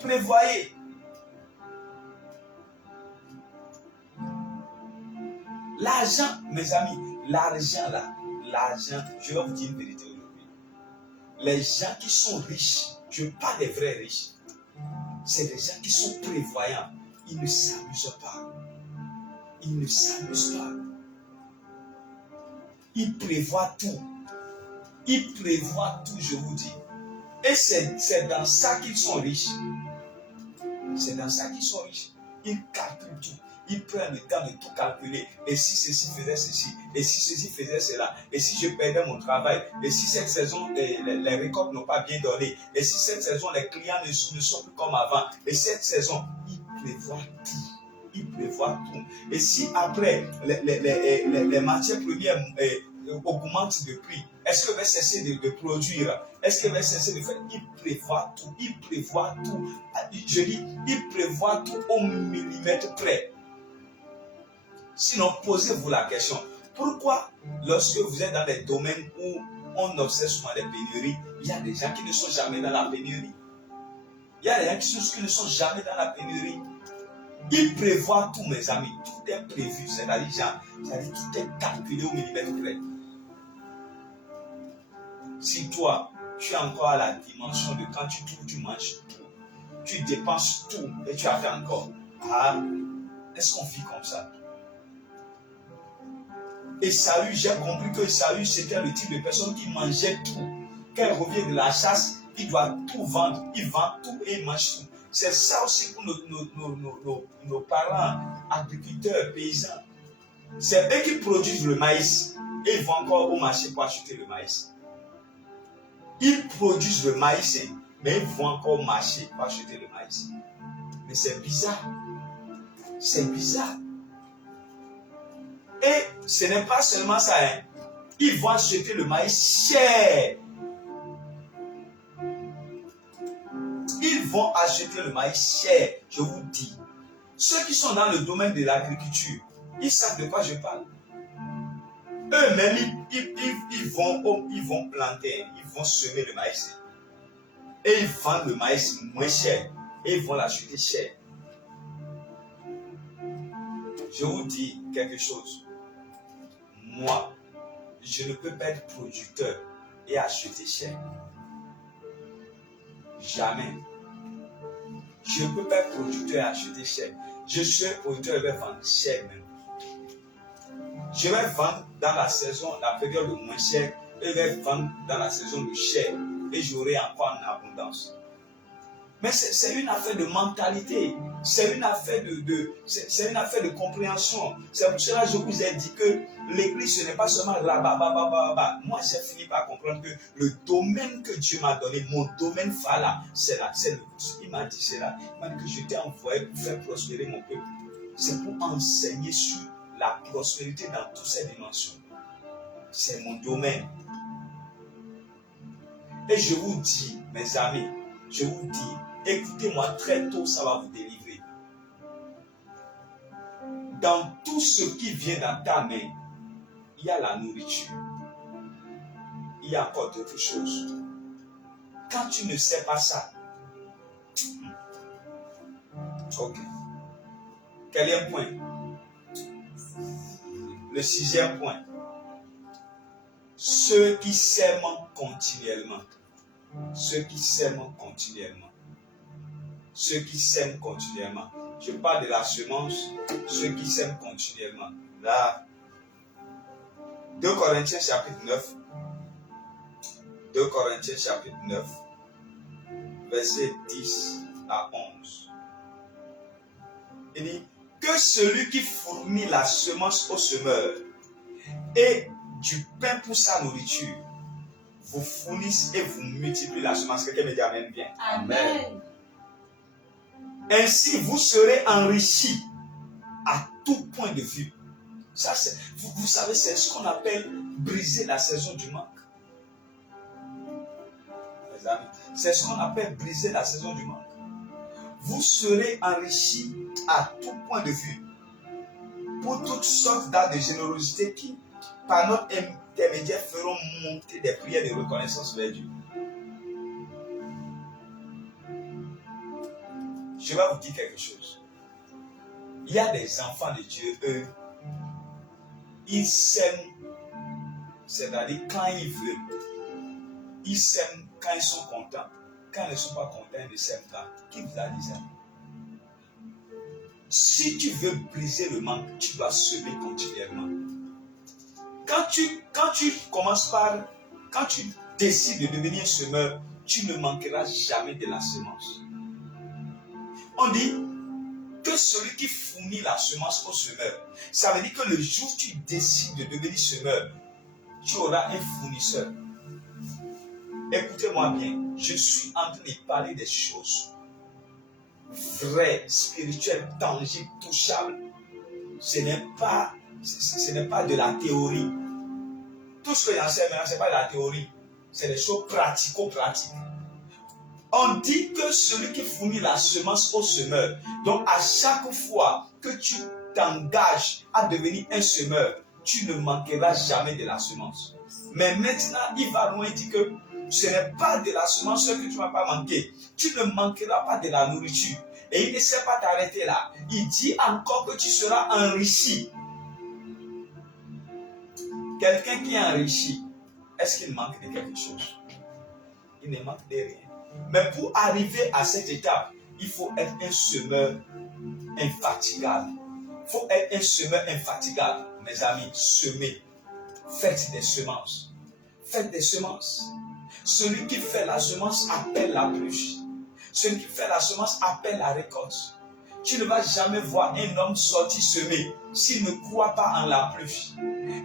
Prévoyez. L'argent, mes amis, l'argent là, l'argent, je vais vous dire une vérité aujourd'hui. Les gens qui sont riches, je parle des vrais riches, c'est des gens qui sont prévoyants. Ils ne s'amusent pas. Ils ne s'amusent pas. Ils prévoient tout. Ils prévoient tout, je vous dis. Et c'est dans ça qu'ils sont riches. C'est dans ça qu'ils sont riches. Ils calculent tout. Ils prennent le temps de tout calculer. Et si ceci faisait ceci, et si ceci faisait cela, et si je perdais mon travail, et si cette saison, les récoltes n'ont pas bien donné, et si cette saison, les clients ne sont plus comme avant, et cette saison, ils prévoient tout. Ils prévoient tout. Et si après, les matières premières augmentent de prix, est-ce que va cesser de produire? Est-ce que va cesser de faire? Ils prévoient tout. Ils prévoient tout. Je dis, ils prévoient tout au millimètre près. Sinon, posez-vous la question. Pourquoi, lorsque vous êtes dans des domaines où on observe souvent des pénuries, il y a des gens qui ne sont jamais dans la pénurie? Il y a des gens qui ne sont jamais dans la pénurie. Ils prévoient tout, mes amis. Tout est prévu. C'est-à-dire, tout est calculé au millimètre près. Si toi, tu es encore à la dimension de quand tu trouves, tu manges tout, tu dépenses tout et tu attends encore. Ah, est-ce qu'on vit comme ça? Et Saül, j'ai compris que Saül, c'était le type de personne qui mangeait tout. Quand il revient de la chasse, il doit tout vendre. Il vend tout et il mange tout. C'est ça aussi pour nos parents, agriculteurs, paysans. C'est eux qui produisent le maïs. Et ils vont encore au marché pour acheter le maïs. Ils produisent le maïs, mais ils vont encore au marché pour acheter le maïs. Mais c'est bizarre. C'est bizarre. Et ce n'est pas seulement ça. Ils vont acheter le maïs cher. Ils vont acheter le maïs cher, je vous dis. Ceux qui sont dans le domaine de l'agriculture, ils savent de quoi je parle. Eux-mêmes, ils vont planter, ils vont semer le maïs. Et ils vendent le maïs moins cher. Et ils vont l'acheter cher. Je vous dis quelque chose. Moi, je ne peux pas être producteur et acheter cher. Jamais. Je ne peux pas être producteur et acheter cher. Je suis producteur et vais vendre cher même. Je vais vendre dans la saison, la période de moins cher, et je vais vendre dans la saison de cher. Et j'aurai encore en abondance. Mais c'est une affaire de mentalité. C'est une affaire de compréhension. C'est pour cela que je vous ai dit que l'église, ce n'est pas seulement là-bas. Moi, j'ai fini par comprendre que le domaine que Dieu m'a donné, mon domaine phare là, c'est là. Il m'a dit c'est là. Il m'a dit que je t'ai envoyé pour faire prospérer mon peuple. C'est pour enseigner sur la prospérité dans toutes ses dimensions. C'est mon domaine. Et je vous dis, mes amis, je vous dis, écoutez-moi très tôt, ça va vous délivrer. Dans tout ce qui vient dans ta main, il y a la nourriture. Il y a encore d'autres choses. Quand tu ne sais pas ça, ok. Quel point? Le 6e point. Ceux qui sèment continuellement. Ceux qui sèment continuellement. Ceux qui sèment continuellement. Je parle de la semence, ceux qui sèment continuellement. Là, 2 Corinthiens chapitre 9. 2 Corinthiens chapitre 9, versets 10 à 11. Il dit que celui qui fournit la semence au semeur et du pain pour sa nourriture vous fournissent et vous multiplient la semence. Quelqu'un me dit amen bien. Amen. Ainsi, vous serez enrichis à tout point de vue. Ça, vous savez, c'est ce qu'on appelle briser la saison du manque. Les amis, c'est ce qu'on appelle briser la saison du manque. Vous serez enrichis à tout point de vue pour toutes sortes d'actes de générosité qui, par notre intermédiaire, feront monter des prières de reconnaissance vers Dieu. Je vais vous dire quelque chose. Il y a des enfants de Dieu, eux, ils s'aiment, c'est-à-dire quand ils veulent. Ils s'aiment quand ils sont contents. Quand ils ne sont pas contents, ils ne s'aiment pas. Qui vous a dit ça? Si tu veux briser le manque, tu dois semer continuellement. Quand tu commences par, quand tu décides de devenir semeur, tu ne manqueras jamais de la semence. On dit que celui qui fournit la semence au semeur, ça veut dire que le jour où tu décides de devenir semeur, tu auras un fournisseur. Écoutez-moi bien, je suis en train de parler des choses vraies, spirituelles, tangibles, touchables. Ce n'est pas de la théorie. Tout ce que j'enseigne maintenant, ce n'est pas de la théorie. C'est des choses pratico-pratiques. On dit que celui qui fournit la semence au semeur, donc à chaque fois que tu t'engages à devenir un semeur, tu ne manqueras jamais de la semence. Mais maintenant, il va loin et dit que ce n'est pas de la semence que tu ne vas pas manquer. Tu ne manqueras pas de la nourriture. Et il ne sait pas t'arrêter là. Il dit encore que tu seras enrichi. Quelqu'un qui est enrichi, est-ce qu'il manque de quelque chose? Il ne manque de rien. Mais pour arriver à cette étape, il faut être un semeur infatigable. Il faut être un semeur infatigable. Mes amis, semez. Faites des semences. Faites des semences. Celui qui fait la semence appelle la pluie. Celui qui fait la semence appelle la récolte. Tu ne vas jamais voir un homme sortir semer s'il ne croit pas en la pluie.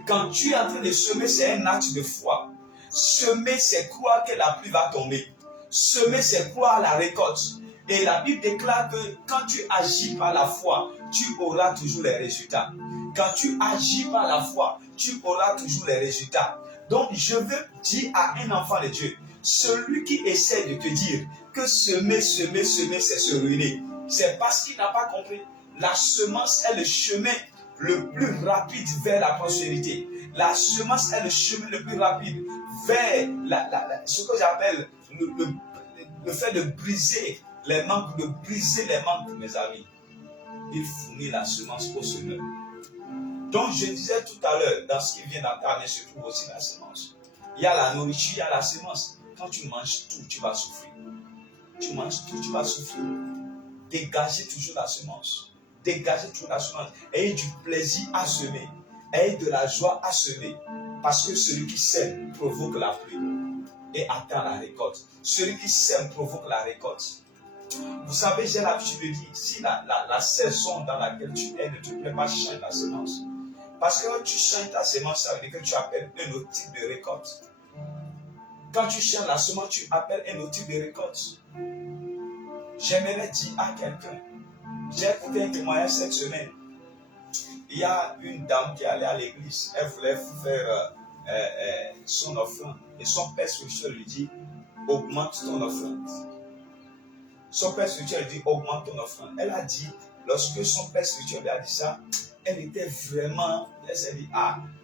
Quand tu es en train de semer, c'est un acte de foi. Semer, c'est croire que la pluie va tomber. Semer, c'est croire à la récolte. Et la Bible déclare que quand tu agis par la foi, tu auras toujours les résultats. Quand tu agis par la foi, tu auras toujours les résultats. Donc, je veux dire à un enfant de Dieu, celui qui essaie de te dire que semer, c'est se ruiner, c'est parce qu'il n'a pas compris. La semence est le chemin le plus rapide vers la prospérité. La semence est le chemin le plus rapide vers ce que j'appelle le fait de briser les manques, mes amis. Il fournit la semence au semeur. Donc, je disais tout à l'heure, dans ce qui vient d'entamer, se trouve aussi la semence. Il y a la nourriture, il y a la semence. Quand tu manges tout, tu vas souffrir. Tu manges tout, tu vas souffrir. Dégagez toujours la semence. Dégagez toujours la semence. Ayez du plaisir à semer. Ayez de la joie à semer. Parce que celui qui sème provoque la pluie et attend la récolte. Celui qui sème provoque la récolte. Vous savez, j'ai l'habitude de dire, si la saison dans laquelle tu es ne te plaît pas, change la semence. Parce que quand tu changes ta semence, ça veut dire que tu appelles un autre type de récolte. Quand tu changes la semence, tu appelles un autre type de récolte. J'aimerais dire à quelqu'un, j'ai écouté un témoignage cette semaine. Il y a une dame qui allait à l'église, elle voulait faire son offrande. Et son père spirituel lui dit, augmente ton offrande. Son père spirituel lui dit, augmente ton offrande. Elle a dit, lorsque son père spirituel lui a dit ça, elle était vraiment, elle s'est dit,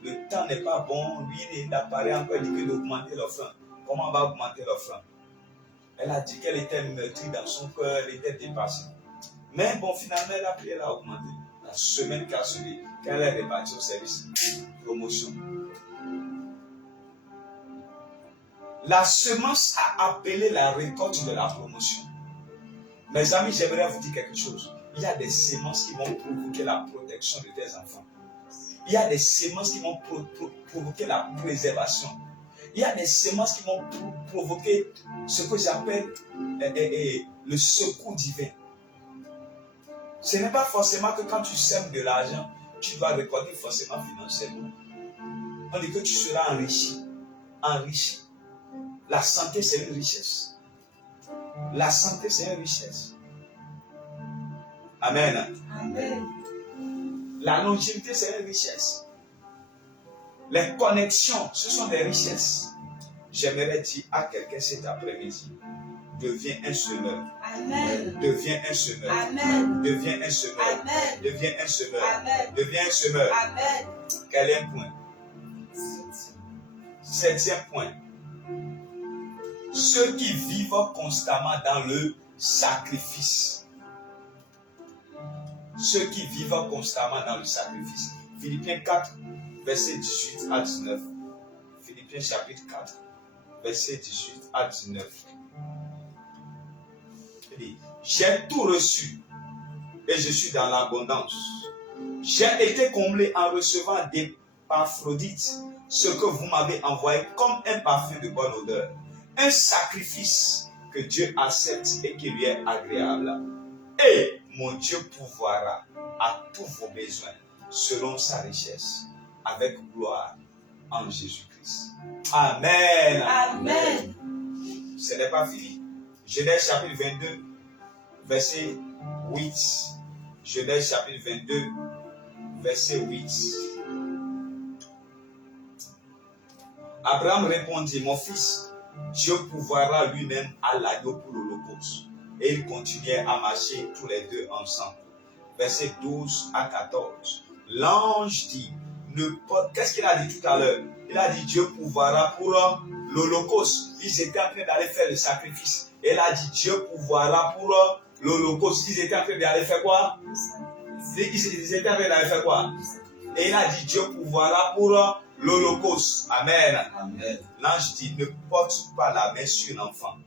le temps n'est pas bon, lui il apparaît encore, il dit que d'augmenter l'offrande. Comment on va augmenter l'offrande? Elle a dit qu'elle était meurtrie dans son cœur, elle était dépassée. Mais bon, finalement, elle a pris, elle a augmenté. La semaine qui a suivi, quand elle est repartie au service, promotion. La semence a appelé la récolte de la promotion. Mes amis, j'aimerais vous dire quelque chose. Il y a des semences qui vont provoquer la protection de tes enfants. Il y a des semences qui vont provoquer la préservation. Il y a des semences qui vont provoquer ce que j'appelle le secours divin. Ce n'est pas forcément que quand tu sèmes de l'argent, tu dois récolter forcément financièrement. On dit que tu seras enrichi. Enrichi. La santé, c'est une richesse. La santé, c'est une richesse. Amen. Amen. La longévité, c'est une richesse. Les connexions, ce sont des richesses. J'aimerais dire à quelqu'un cet après-midi, deviens un semeur. Amen. Deviens un semeur. Amen. Deviens un semeur. Amen. Deviens un semeur. Amen. Deviens un semeur. Amen. Quel est le point? 7e point. Ceux qui vivent constamment dans le sacrifice. Ceux qui vivent constamment dans le sacrifice. Philippiens 4, verset 18 à 19. Philippiens chapitre 4, verset 18 à 19. Il dit, j'ai tout reçu et je suis dans l'abondance. J'ai été comblé en recevant d'Épaphrodite ce que vous m'avez envoyé comme un parfum de bonne odeur. Un sacrifice que Dieu accepte et qui lui est agréable. Et mon Dieu pourvoira à tous vos besoins selon sa richesse, avec gloire en Jésus-Christ. Amen. Amen. Ce n'est pas fini. Genèse chapitre 22, verset 8. Genèse chapitre 22, verset 8. Abraham répondit, mon fils, Dieu pourvoira lui-même à l'agneau pour l'holocauste. Et ils continuaient à marcher tous les deux ensemble. Verset 12 à 14. L'ange dit, qu'est-ce qu'il a dit tout à l'heure? Il a dit, Dieu pourvoira pour l'holocauste. Ils étaient en train d'aller faire le sacrifice. Et il a dit, Dieu pourvoira pour l'holocauste. Ils étaient en train d'aller faire quoi? Ils étaient en train d'aller faire quoi? Et il a dit, Dieu pourvoira pour l'holocauste. Amen. Amen. L'ange dit, ne porte pas la main sur l'enfant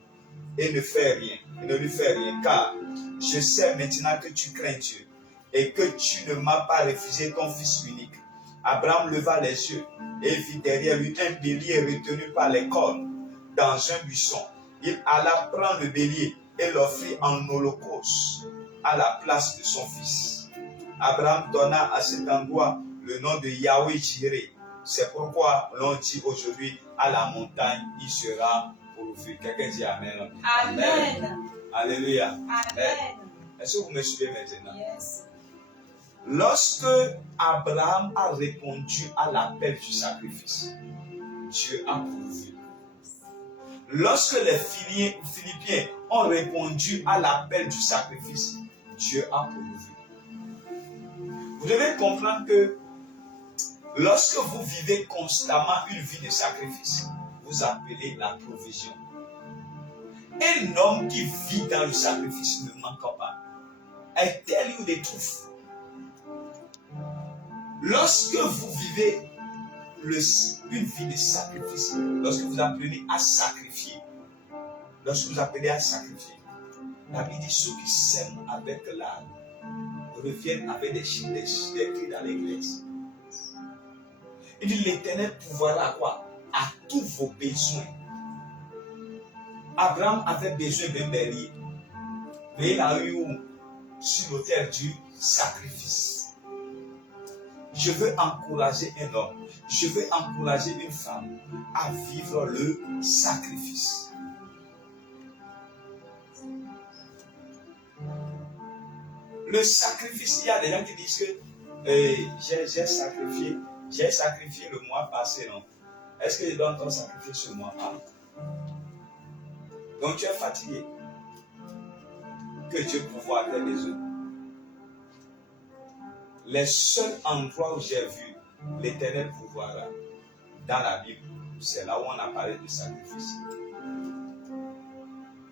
et ne fais rien, ne lui fais rien, car je sais maintenant que tu crains Dieu et que tu ne m'as pas refusé ton fils unique. Abraham leva les yeux et vit derrière lui un bélier retenu par les cornes dans un buisson. Il alla prendre le bélier et l'offrit en holocauste à la place de son fils. Abraham donna à cet endroit le nom de Yahweh Jireh. C'est pourquoi l'on dit aujourd'hui à la montagne, il sera pourvu. Quelqu'un dit Amen. Amen. Alléluia. Amen. Est-ce que vous me suivez maintenant? Yes. Lorsque Abraham a répondu à l'appel du sacrifice, Dieu a pourvu. Lorsque les Philippiens ont répondu à l'appel du sacrifice, Dieu a pourvu. Vous devez comprendre que lorsque vous vivez constamment une vie de sacrifice, vous appelez la provision. Un homme qui vit dans le sacrifice ne manque pas. I tell you the truth. Lorsque vous vivez une vie de sacrifice, lorsque vous appelez à sacrifier, la Bible dit ceux qui sèment avec l'âme reviennent avec des cris dans l'église. Il dit l'Éternel pourvoira à quoi? À tous vos besoins. Abraham avait besoin d'un bélier, mais il a eu sur l'autel du sacrifice. Je veux encourager un homme, je veux encourager une femme à vivre le sacrifice. Le sacrifice, il y a des gens qui disent que j'ai sacrifié le mois passé, non? Est-ce que je dois encore sacrifier ce mois? Donc tu es fatigué. Que Dieu pourvoie à tes besoins. Les seuls endroits où j'ai vu l'Éternel pourvoira dans la Bible, c'est là où on a parlé de sacrifice.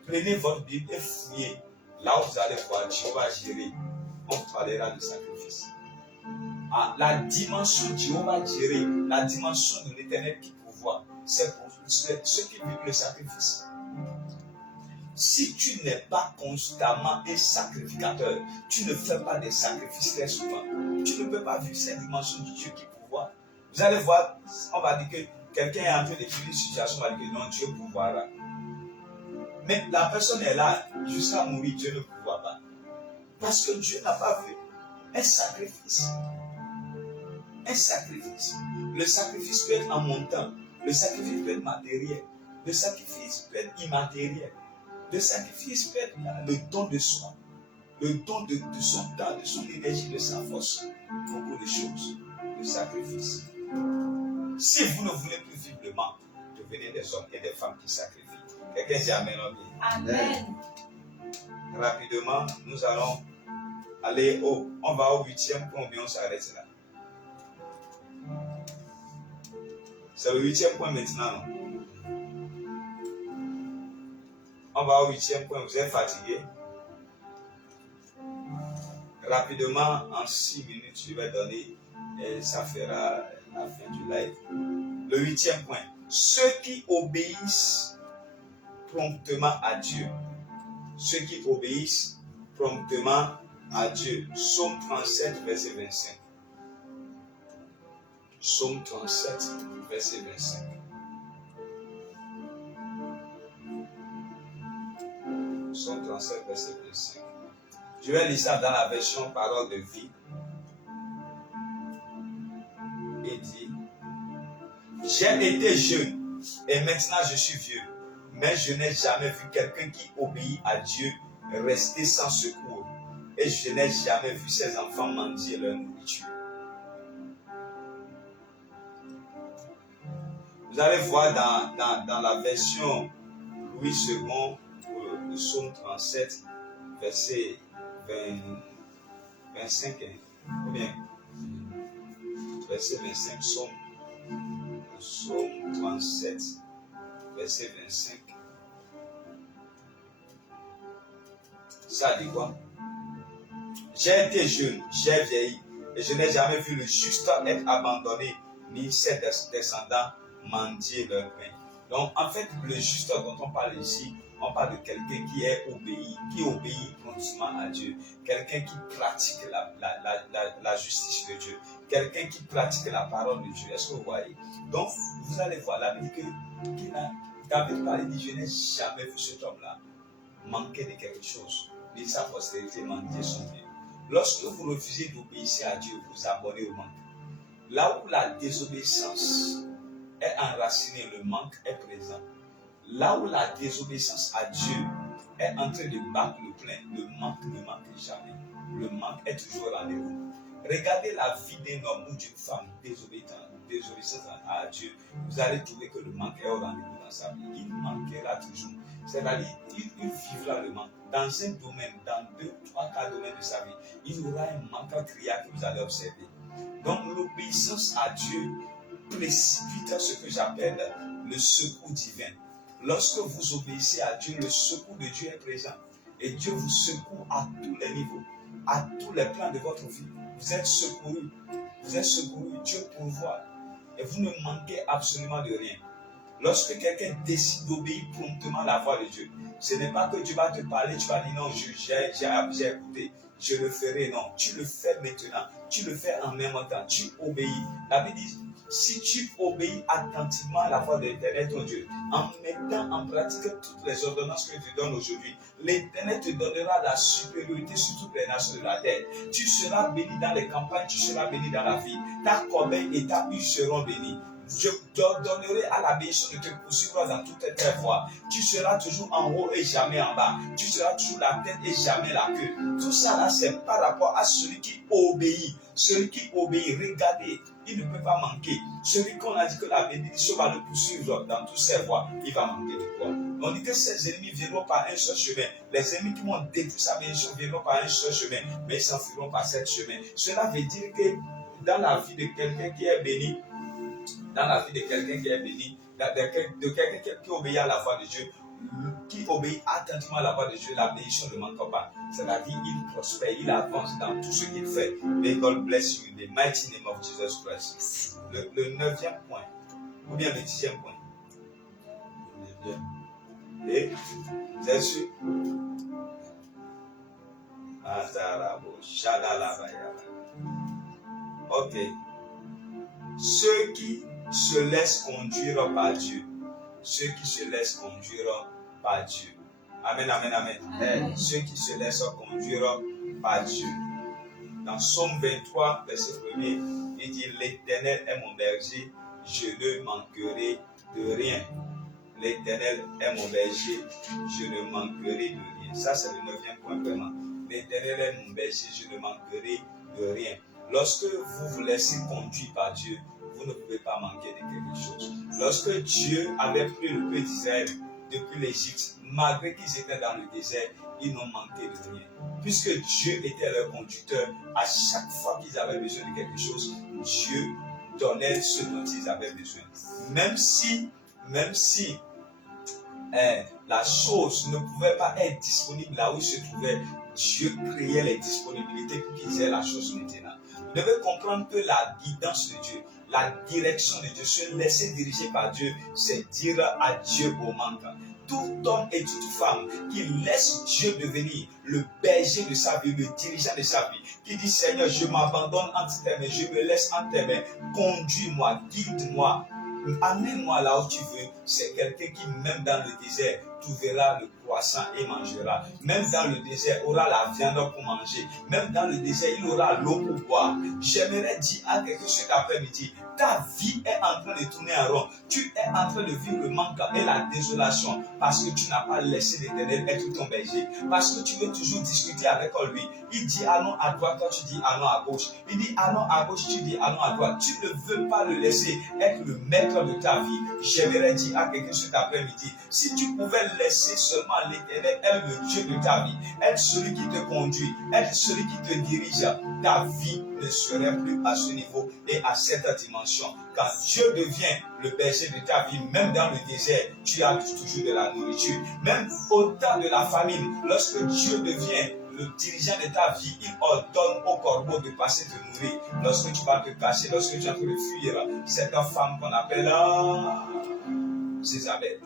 Prenez votre Bible et fouillez. Là où vous allez voir, Dieu va gérer. On parlera de sacrifice. La dimension Dieu va gérer, la dimension de l'Éternel qui pourvoit, c'est pour ceux qui vivent le sacrifice. Si tu n'es pas constamment un sacrificateur, tu ne fais pas des sacrifices très souvent, tu ne peux pas vivre cette dimension du Dieu qui pourvoit. Vous allez voir, on va dire que quelqu'un est en train de vivre une situation, on va dire que non, Dieu pourvoira. Mais la personne est là, jusqu'à mourir, Dieu ne pourvoit pas. Parce que Dieu n'a pas vu un sacrifice. Un sacrifice. Le sacrifice peut être en montant. Le sacrifice peut être matériel. Le sacrifice peut être immatériel. Le sacrifice peut être le don de soi. Le don de son temps, de son énergie, de sa force. Beaucoup de choses. Le sacrifice. Si vous ne voulez plus vivre le manque, devenez des hommes et des femmes qui sacrifient. Quelqu'un dit Amen. Amen. Rapidement, nous allons aller on va au 8e point, bien on s'arrête là. C'est le 8e point maintenant, non? On va au 8e point, vous êtes fatigué? Rapidement, en 6 minutes, je vais donner, et ça fera la fin du live. Le 8e point, ceux qui obéissent promptement à Dieu. Ceux qui obéissent promptement à Dieu. Psaume 37, verset 25. Psaume 37, verset 25. Psaume 37, verset 25. Je vais lire ça dans la version Parole de vie. Il dit, j'ai été jeune et maintenant je suis vieux, mais je n'ai jamais vu quelqu'un qui obéit à Dieu rester sans secours. Et je n'ai jamais vu ses enfants mendier leur nourriture. Vous allez voir dans la version Louis II, le psaume 37, verset 25, ou bien verset 25, psaume 37, verset 25. Ça dit quoi? J'ai été jeune, j'ai vieilli, et je n'ai jamais vu le juste être abandonné, ni ses descendants mendier leur pain. Donc, en fait, le juste dont on parle ici, on parle de quelqu'un qui obéit promptement à Dieu, quelqu'un qui pratique la justice de Dieu, quelqu'un qui pratique la parole de Dieu. Est-ce que vous voyez? Donc, vous allez voir, la Bible dit que David parlait, dit, je n'ai jamais vu cet homme-là manquer de quelque chose, ni sa postérité mendier son bien. Lorsque vous refusez d'obéir à Dieu, vous abonnez au manque. Là où la désobéissance est enracinée, le manque est présent. Là où la désobéissance à Dieu est en train de battre le plein, le manque ne manque jamais. Le manque est toujours au rendez-vous. Regardez la vie d'un homme ou d'une femme désobéissante à Dieu. Vous allez trouver que le manque est au rendez-vous dans sa vie. Il manquera toujours. C'est-à-dire, il vivra le manque. Dans un domaine, dans 2, 3, 4 domaines de sa vie, il y aura un manque criard que vous allez observer. Donc, l'obéissance à Dieu précipite ce que j'appelle le secours divin. Lorsque vous obéissez à Dieu, le secours de Dieu est présent. Et Dieu vous secoue à tous les niveaux, à tous les plans de votre vie. Vous êtes secouru. Vous êtes secouru. Dieu pourvoit. Et vous ne manquez absolument de rien. Lorsque quelqu'un décide d'obéir promptement à la voix de Dieu, ce n'est pas que Dieu va te parler, tu vas dire non, j'ai écouté, je le ferai. Non, tu le fais maintenant. Tu le fais en même temps. Tu obéis. La Bible dit, si tu obéis attentivement à la voix de l'Éternel ton Dieu, en mettant en pratique toutes les ordonnances que tu donnes aujourd'hui, l'Éternel te donnera la supériorité sur toutes les nations de la terre. Tu seras béni dans les campagnes, tu seras béni dans la vie. Ta corbeille et ta huile seront bénies. Je te donnerai à la bénédiction de te poursuivre dans toutes tes voies. Tu seras toujours en haut et jamais en bas. Tu seras toujours la tête et jamais la queue. Tout ça là, c'est par rapport à celui qui obéit. Celui qui obéit, regardez, il ne peut pas manquer. Celui qu'on a dit que la bénédiction va le poursuivre dans toutes ses voies, il va manquer de quoi? On dit que ses ennemis viendront par un seul chemin. Les ennemis qui m'ont détruit sa bénédiction viendront par un seul chemin, mais ils s'enfuiront par sept chemins. Cela veut dire que dans la vie de quelqu'un qui est béni, de quelqu'un qui obéit à la voix de Dieu, qui obéit attentivement à la voix de Dieu, la bénédiction ne manque pas. C'est-à-dire, il prospère, il avance dans tout ce qu'il fait. May God bless you in the mighty name of Jesus Christ. Le 9e point, ou bien le 10e point. Et, vous êtes sûr? Ok. Ceux qui se laissent conduire par Dieu. Ceux qui se laissent conduire par Dieu. Amen, amen, amen. Amen. Ceux qui se laissent conduire par Dieu. Dans Psaume 23, verset 1er, il dit « L'Éternel est mon berger, je ne manquerai de rien. L'Éternel est mon berger, je ne manquerai de rien. » Ça, c'est le 9e point vraiment. L'Éternel est mon berger, je ne manquerai de rien. Lorsque vous vous laissez conduire par Dieu, vous ne pouvez pas manquer de quelque chose. Lorsque Dieu avait pris le peuple d'Israël depuis l'Égypte, malgré qu'ils étaient dans le désert, ils n'ont manqué de rien. Puisque Dieu était leur conducteur, à chaque fois qu'ils avaient besoin de quelque chose, Dieu donnait ce dont ils avaient besoin. Même si la chose ne pouvait pas être disponible là où il se trouvait, Dieu créait les disponibilités pour qu'ils aient la chose maintenant. Vous devez comprendre que la guidance de Dieu, la direction de Dieu, se laisser diriger par Dieu, c'est dire adieu au manque. Tout homme et toute femme qui laisse Dieu devenir le berger de sa vie, le dirigeant de sa vie, qui dit Seigneur, je m'abandonne entre tes mains, je me laisse entre tes mains, conduis-moi, guide-moi, amène-moi là où tu veux. C'est quelqu'un qui, même dans le désert, trouvera le croissant et mangera. Même dans le désert, aura la viande pour manger. Même dans le désert, il aura l'eau pour boire. J'aimerais dire à quelqu'un cet après-midi, ta vie est en train de tourner en rond. Tu es en train de vivre le manque et la désolation parce que tu n'as pas laissé l'Éternel être ton berger. Parce que tu veux toujours discuter avec lui. Il dit allons à droite, toi tu dis allons à gauche. Il dit allons à gauche, tu dis allons à droite. Tu ne veux pas le laisser être le maître de ta vie. J'aimerais dire à quelqu'un cet après-midi, si tu pouvais laisser seulement l'Éternel être le Dieu de ta vie, être celui qui te conduit, être celui qui te dirige, ta vie ne serait plus à ce niveau et à cette dimension. Quand Dieu devient le berger de ta vie, même dans le désert, tu as toujours de la nourriture. Même au temps de la famine, lorsque Dieu devient le dirigeant de ta vie, il ordonne au corbeau de passer te nourrir. Lorsque tu vas te cacher, lorsque tu es en train de fuir, cette femme qu'on appelle Jézabel,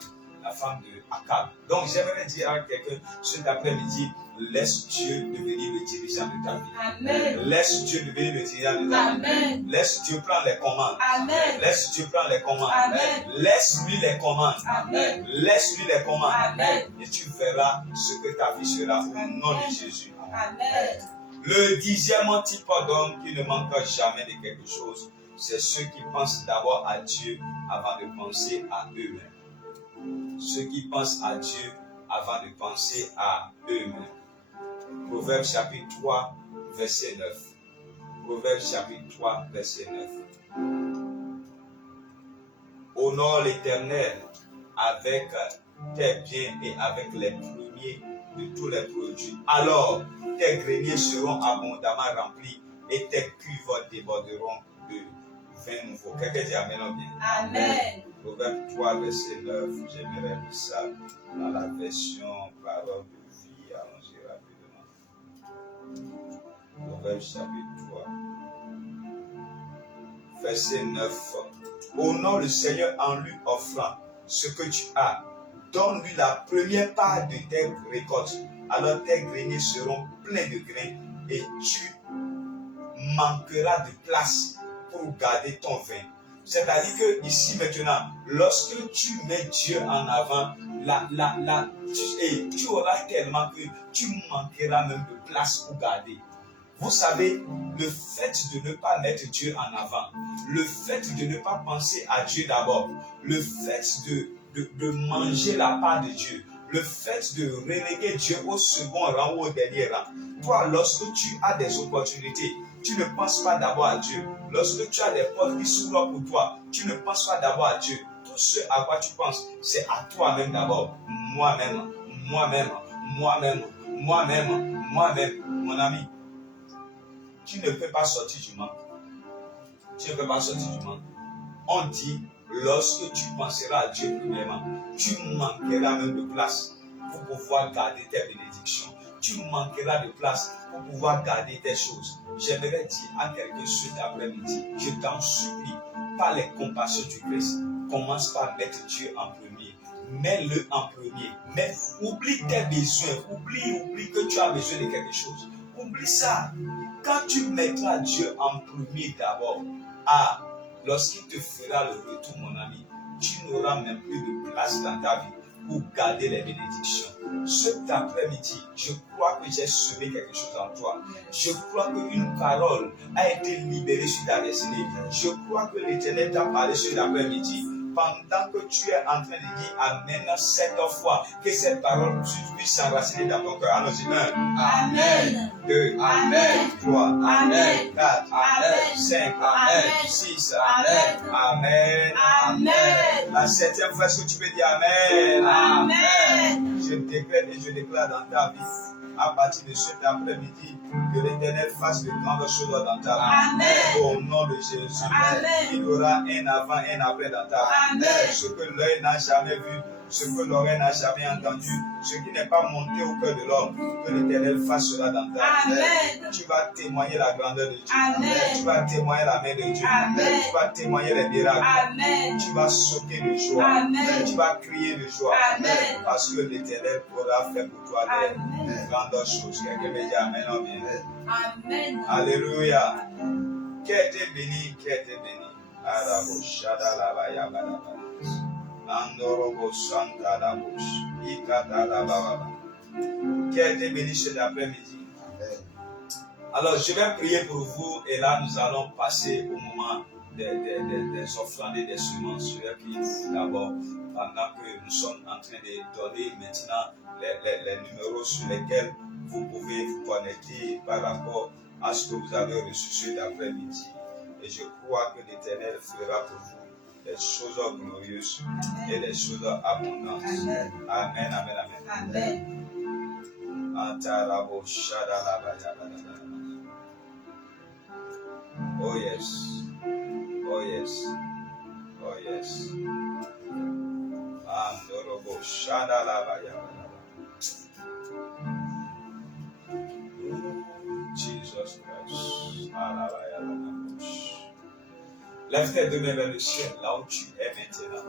la femme de Akab. Donc j'aimerais dire à quelqu'un cet après-midi, laisse Dieu devenir le dirigeant de ta vie. Amen. Laisse Dieu devenir le dirigeant de ta vie. Amen. Laisse Dieu prendre les commandes. Amen. Laisse Dieu prendre les commandes. Amen. Laisse-lui les commandes. Amen. Laisse-lui les commandes. Amen. Et tu verras ce que ta vie sera au nom de Jésus. Amen. Le 10e type d'homme qui ne manque jamais de quelque chose, c'est ceux qui pensent d'abord à Dieu avant de penser à eux-mêmes. Ceux qui pensent à Dieu avant de penser à eux-mêmes. Proverbe chapitre 3, verset 9. Proverbe chapitre 3, verset 9. Honore l'Éternel avec tes biens et avec les premiers de tous les produits. Alors, tes greniers seront abondamment remplis et tes cuves déborderont de vin nouveau. Quelqu'un dit Amen ou bien? Amen. Proverbe 3, verset 9. J'aimerais lire ça dans la version parole de vie. Allons-y rapidement. Proverbe chapitre 3, verset 9. Honore le Seigneur en lui offrant ce que tu as. Donne-lui la première part de tes récoltes. Alors tes greniers seront pleins de grains et tu manqueras de place pour garder ton vin. C'est-à-dire que ici maintenant, lorsque tu mets Dieu en avant, tu auras tellement que tu manqueras même de place pour garder. Vous savez, le fait de ne pas mettre Dieu en avant, le fait de ne pas penser à Dieu d'abord, le fait de manger la part de Dieu, le fait de reléguer Dieu au second rang ou au dernier rang. Toi, lorsque tu as des opportunités, tu ne penses pas d'abord à Dieu. Lorsque tu as des portes qui s'ouvrent pour toi, tu ne penses pas d'abord à Dieu. Tout ce à quoi tu penses, c'est à toi-même d'abord. Moi-même, moi-même, moi-même, moi-même, moi-même. Mon ami, tu ne peux pas sortir du manque. Tu ne peux pas sortir du manque. On dit, lorsque tu penseras à Dieu premièrement, tu manqueras même de place pour pouvoir garder tes bénédictions. Tu manqueras de place pour pouvoir garder tes choses. J'aimerais dire à quelqu'un cet après-midi, je t'en supplie, par les compassions du Christ, commence par mettre Dieu en premier. Mets-le en premier. Mais oublie tes besoins. Oublie que tu as besoin de quelque chose. Oublie ça. Quand tu mettras Dieu en premier d'abord, lorsqu'il te fera le retour, mon ami, tu n'auras même plus de place dans ta vie pour garder les bénédictions. Cet après-midi, je crois que j'ai semé quelque chose en toi. Je crois qu'une parole a été libérée sur ta destinée. Je crois que l'Éternel t'a parlé sur l'après-midi. Pendant que tu es en train de dire Amen 7 fois, que cette parole puisse s'enraciner dans ton cœur. Allons-y, 1. Amen. 2. Amen. 3. Amen. 4. Amen. 5. Amen. 6. Amen. Amen. Amen. La 7e fois, est-ce que tu peux dire Amen? Amen. Je décrète et je déclare dans ta vie, à partir de cet après-midi, que l'Éternel fasse de grandes choses dans ta vie. Amen. Au nom de Jésus, Amen. il y aura un avant, un après dans ta vie. Amen. Ce que l'œil n'a jamais vu, ce que l'oreille n'a jamais entendu, ce qui n'est pas monté au cœur de l'homme, que l'Éternel fasse cela dans ta vie. Amen. Tu vas témoigner la grandeur de Dieu. Amen. Tu vas témoigner la main de Dieu. Amen. Tu vas témoigner les miracles. Amen. Tu vas sauter de joie. Amen. Tu vas crier de joie. Amen. Parce que l'Éternel pourra faire pour toi Amen. des grandes choses. Quelqu'un me dit Amen, on vient. Amen. Alléluia. Qui a été béni, qui a été béni. Arabo, Shadalabaya, Badaba. Andorobo, Santalabush. Ikatalababa. Qui a été béni cet après-midi. Alors, je vais prier pour vous et là, nous allons passer au moment des offrandes et des semences. Je vais prier pour vous d'abord pendant que nous sommes en train de donner maintenant les numéros sur lesquels vous pouvez vous connecter par rapport à ce que vous avez reçu cet après-midi. Et je crois que l'Éternel fera pour vous des choses glorieuses et des choses abondantes. Amen. Amen, amen, amen. Amen. Antarabo, Shadalabaya, oh yes. Oh yes. Oh yes. Andorobo, Shadalabaya. Jesus Christ. Lève tes deux mains vers le ciel, là où tu es maintenant.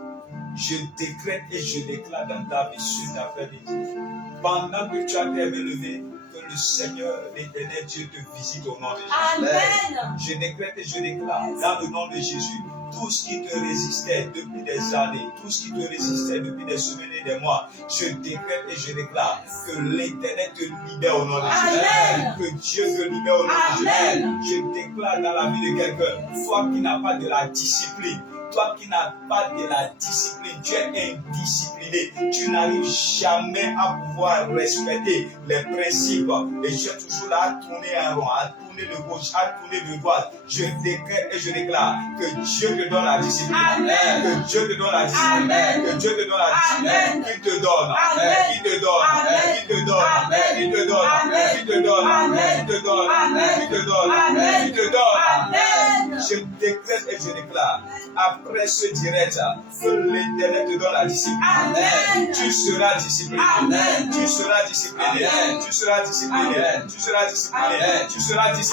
Je décrète et je déclare dans ta vie cet après-midi. Pendant que tu as tes mains levées, que le Seigneur, l'Éternel Dieu te visite au nom de Jésus. Amen. Je décrète et je déclare dans le nom de Jésus. Tout ce qui te résistait depuis des années, tout ce qui te résistait depuis des semaines et des mois, je décrète et je déclare que l'Éternel te libère au nom de Jésus. Amen. Que Dieu te libère au nom de Amen. Jésus. Je déclare dans la vie de quelqu'un, toi qui n'as pas de la discipline, toi qui n'as pas de la discipline, tu es indiscipliné, tu n'arrives jamais à pouvoir respecter les principes et tu es toujours là à tourner en rond, à tourner de gauche, à tourner de droite. Je décrète et je déclare que Dieu te donne la discipline. Amen. Que Dieu te donne la discipline. Amen. Que Dieu te donne la discipline. Amen. Qu'il te donne. Amen. Qu'il te donne. Amen. Qu'il te donne. Amen. Qu'il te donne. Amen. Qu'il te donne. Amen. Qu'il te donne. Amen. Qu'il te donne. Amen. Qu'il te donne. Amen. Je décrète et je déclare après ce direct que l'Éternel te donne la discipline. Amen. Tu seras discipliné. Amen. Tu seras discipliné. Amen. Tu seras discipliné. Amen. Tu seras discipliné. Amen. Tu seras discipliné.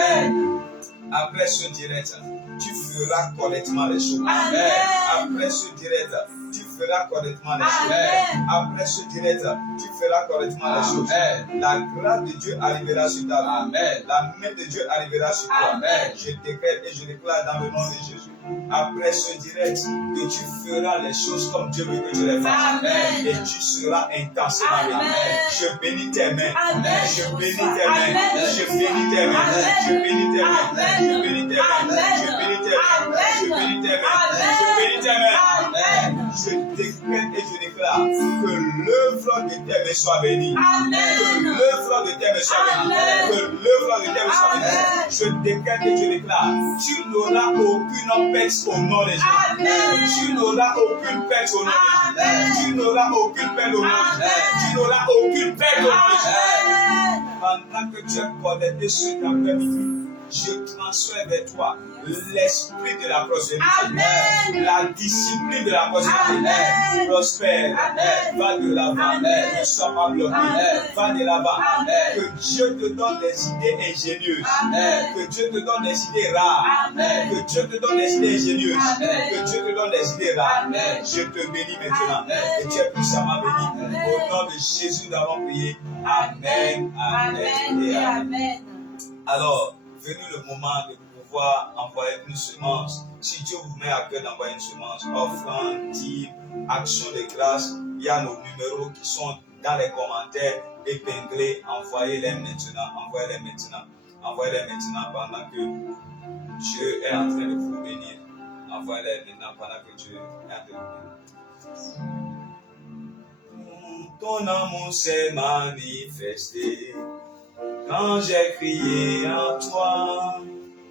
Amen. Après ce direct, tu feras correctement les choses. Amen. Après ce direct, tu feras correctement les choses. Amen. Après ce direct, tu feras correctement les choses. La grâce de Dieu arrivera sur ta vie. Amen. La main de Dieu arrivera sur toi. Amen. Je décrète et je déclare dans le nom de Jésus. Après ce direct, que tu feras les choses comme Dieu veut que tu les fasses. Amen. Et tu seras intensément Amen. béni. Je bénis tes mains. Amen. Je bénis tes mains. Amen. Je bénis tes mains. Amen. Je bénis tes mains. Amen. Je bénis tes mains. Amen. Je bénis tes mains. Je bénis tes mains. Je bénis tes mains. Amen. Je décrète et je déclare que l'œuvre de tes mains soit bénie. Que Amen. l'œuvre de tes mains soit bénie. Amen. Que l'œuvre de tes mains soit bénie. Amen. Je décrète et je déclare, tu n'auras aucune perte au nom de Jésus. Amen. Tu n'auras aucune perte au nom de Jésus. Amen. Tu n'auras aucune perte au nom de Jésus. Amen. Tu n'auras aucune perte au nom de Jésus. Amen. Pendant que tu es connecté cet après-midi, je transfère vers toi l'esprit de la prospérité. Amen. La discipline de la prospérité. Amen. Prospère. Amen. Va de l'avant. Amen. Ne sois pas bloqué. Amen. Va de l'avant. Amen. Que Dieu te donne des idées ingénieuses. Amen. Que Dieu te donne des idées rares. Amen. Que Dieu te donne des idées ingénieuses. Amen. Que Dieu te donne des idées rares. Amen. Je te bénis maintenant. Amen. Et tu es puissamment béni. Amen. Au nom de Jésus, nous avons prié. Amen. Amen. Amen. Et Et amen. Amen. Alors, venu le moment de pouvoir envoyer une semence. Si Dieu vous met à cœur d'envoyer une semence, offrande, dîme, action de grâce, il y a nos numéros qui sont dans les commentaires épinglés. Envoyez-les maintenant, envoyez-les maintenant, envoyez-les maintenant pendant que Dieu est en train de vous bénir. Envoyez-les maintenant pendant que Dieu est en train de vous bénir. Ton amour s'est manifesté quand j'ai crié en toi.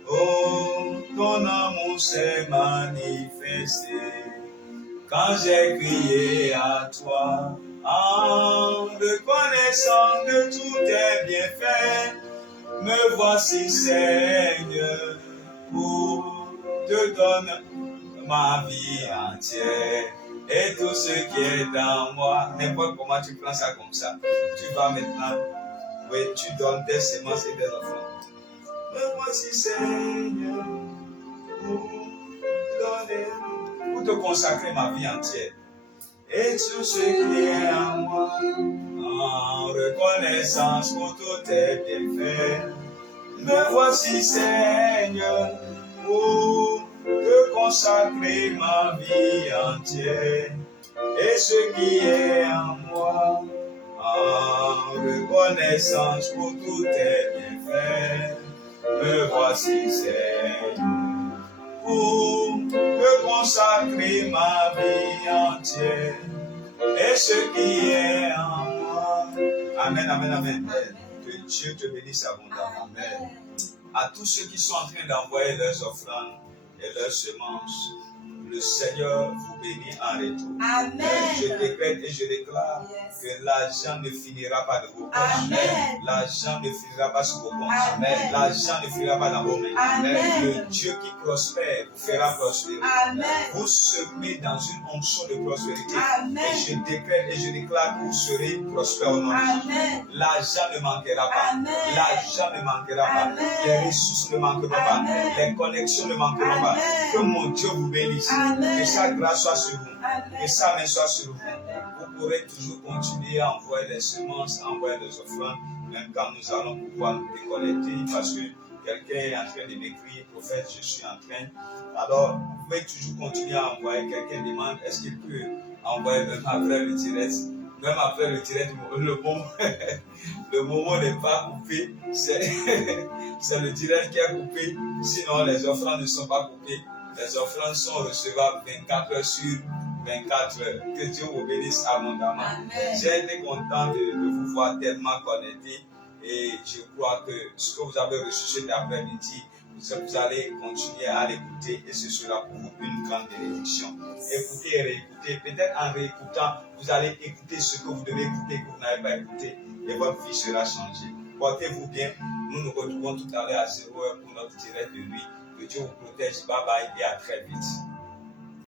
Oh, ton amour s'est manifesté quand j'ai crié à toi. En reconnaissant de tous tes bienfaits, me voici Seigneur, pour te donner ma vie entière et tout ce qui est dans moi. N'importe comment tu prends ça comme ça. Tu vas maintenant, oui, tu donnes des semences et des offrandes. Me voici Seigneur, pour te consacrer ma vie entière et tout ce qui est en moi, en reconnaissance pour tous tes bienfaits. Me voici Seigneur, pour te consacrer ma vie entière et ce qui est en moi, en reconnaissance pour tous tes bienfaits. Me voici Seigneur, pour te consacrer ma vie entière et ce qui est en moi. Amen, amen, amen. Que Dieu te bénisse abondamment. Amen. À tous ceux qui sont en train d'envoyer leurs offrandes et leurs semences, le Seigneur vous bénit en retour. Amen. Je décrète et je déclare que l'argent ne finira pas de vos poches. Amen. L'argent ne finira pas sur vos comptes. Amen. L'argent ne finira pas dans vos mains. Amen. Le Dieu qui prospère vous fera prospérer. Amen. Vous serez dans une onction de prospérité. Amen. Et je décrète et je déclare que vous serez prospère au nom de Jésus. Amen. L'argent ne manquera pas. Amen. L'argent ne manquera pas. Amen. Les ressources ne manqueront pas. Amen. Les connexions ne manqueront pas. Amen. Que mon Dieu vous bénisse. Amen. Que sa grâce soit sur vous. Amen. Que sa main soit sur vous. Amen. Vous pourrez toujours continuer à envoyer des semences, à envoyer des offrandes, même quand nous allons pouvoir nous déconnecter, parce que quelqu'un est en train de m'écrire, prophète, je suis en train. Alors, vous pouvez toujours continuer à envoyer. Quelqu'un demande, est-ce qu'il peut envoyer même après le direct? Même après le direct, le moment n'est pas coupé, c'est le direct qui est coupé. Sinon, les offrandes ne sont pas coupées. Les offrandes sont recevables 24 heures sur 24 heures. Que Dieu vous bénisse abondamment. Amen. J'ai été content de vous voir tellement connectés et je crois que ce que vous avez reçu cet après-midi, vous allez continuer à l'écouter et ce sera pour vous une grande bénédiction. Écoutez et réécoutez. Peut-être en réécoutant, vous allez écouter ce que vous devez écouter, que vous n'avez pas écouté et votre vie sera changée. Portez-vous bien. Nous nous retrouvons tout à l'heure à 0h pour notre direct de nuit. Que Dieu vous protège. Bye bye et à très vite.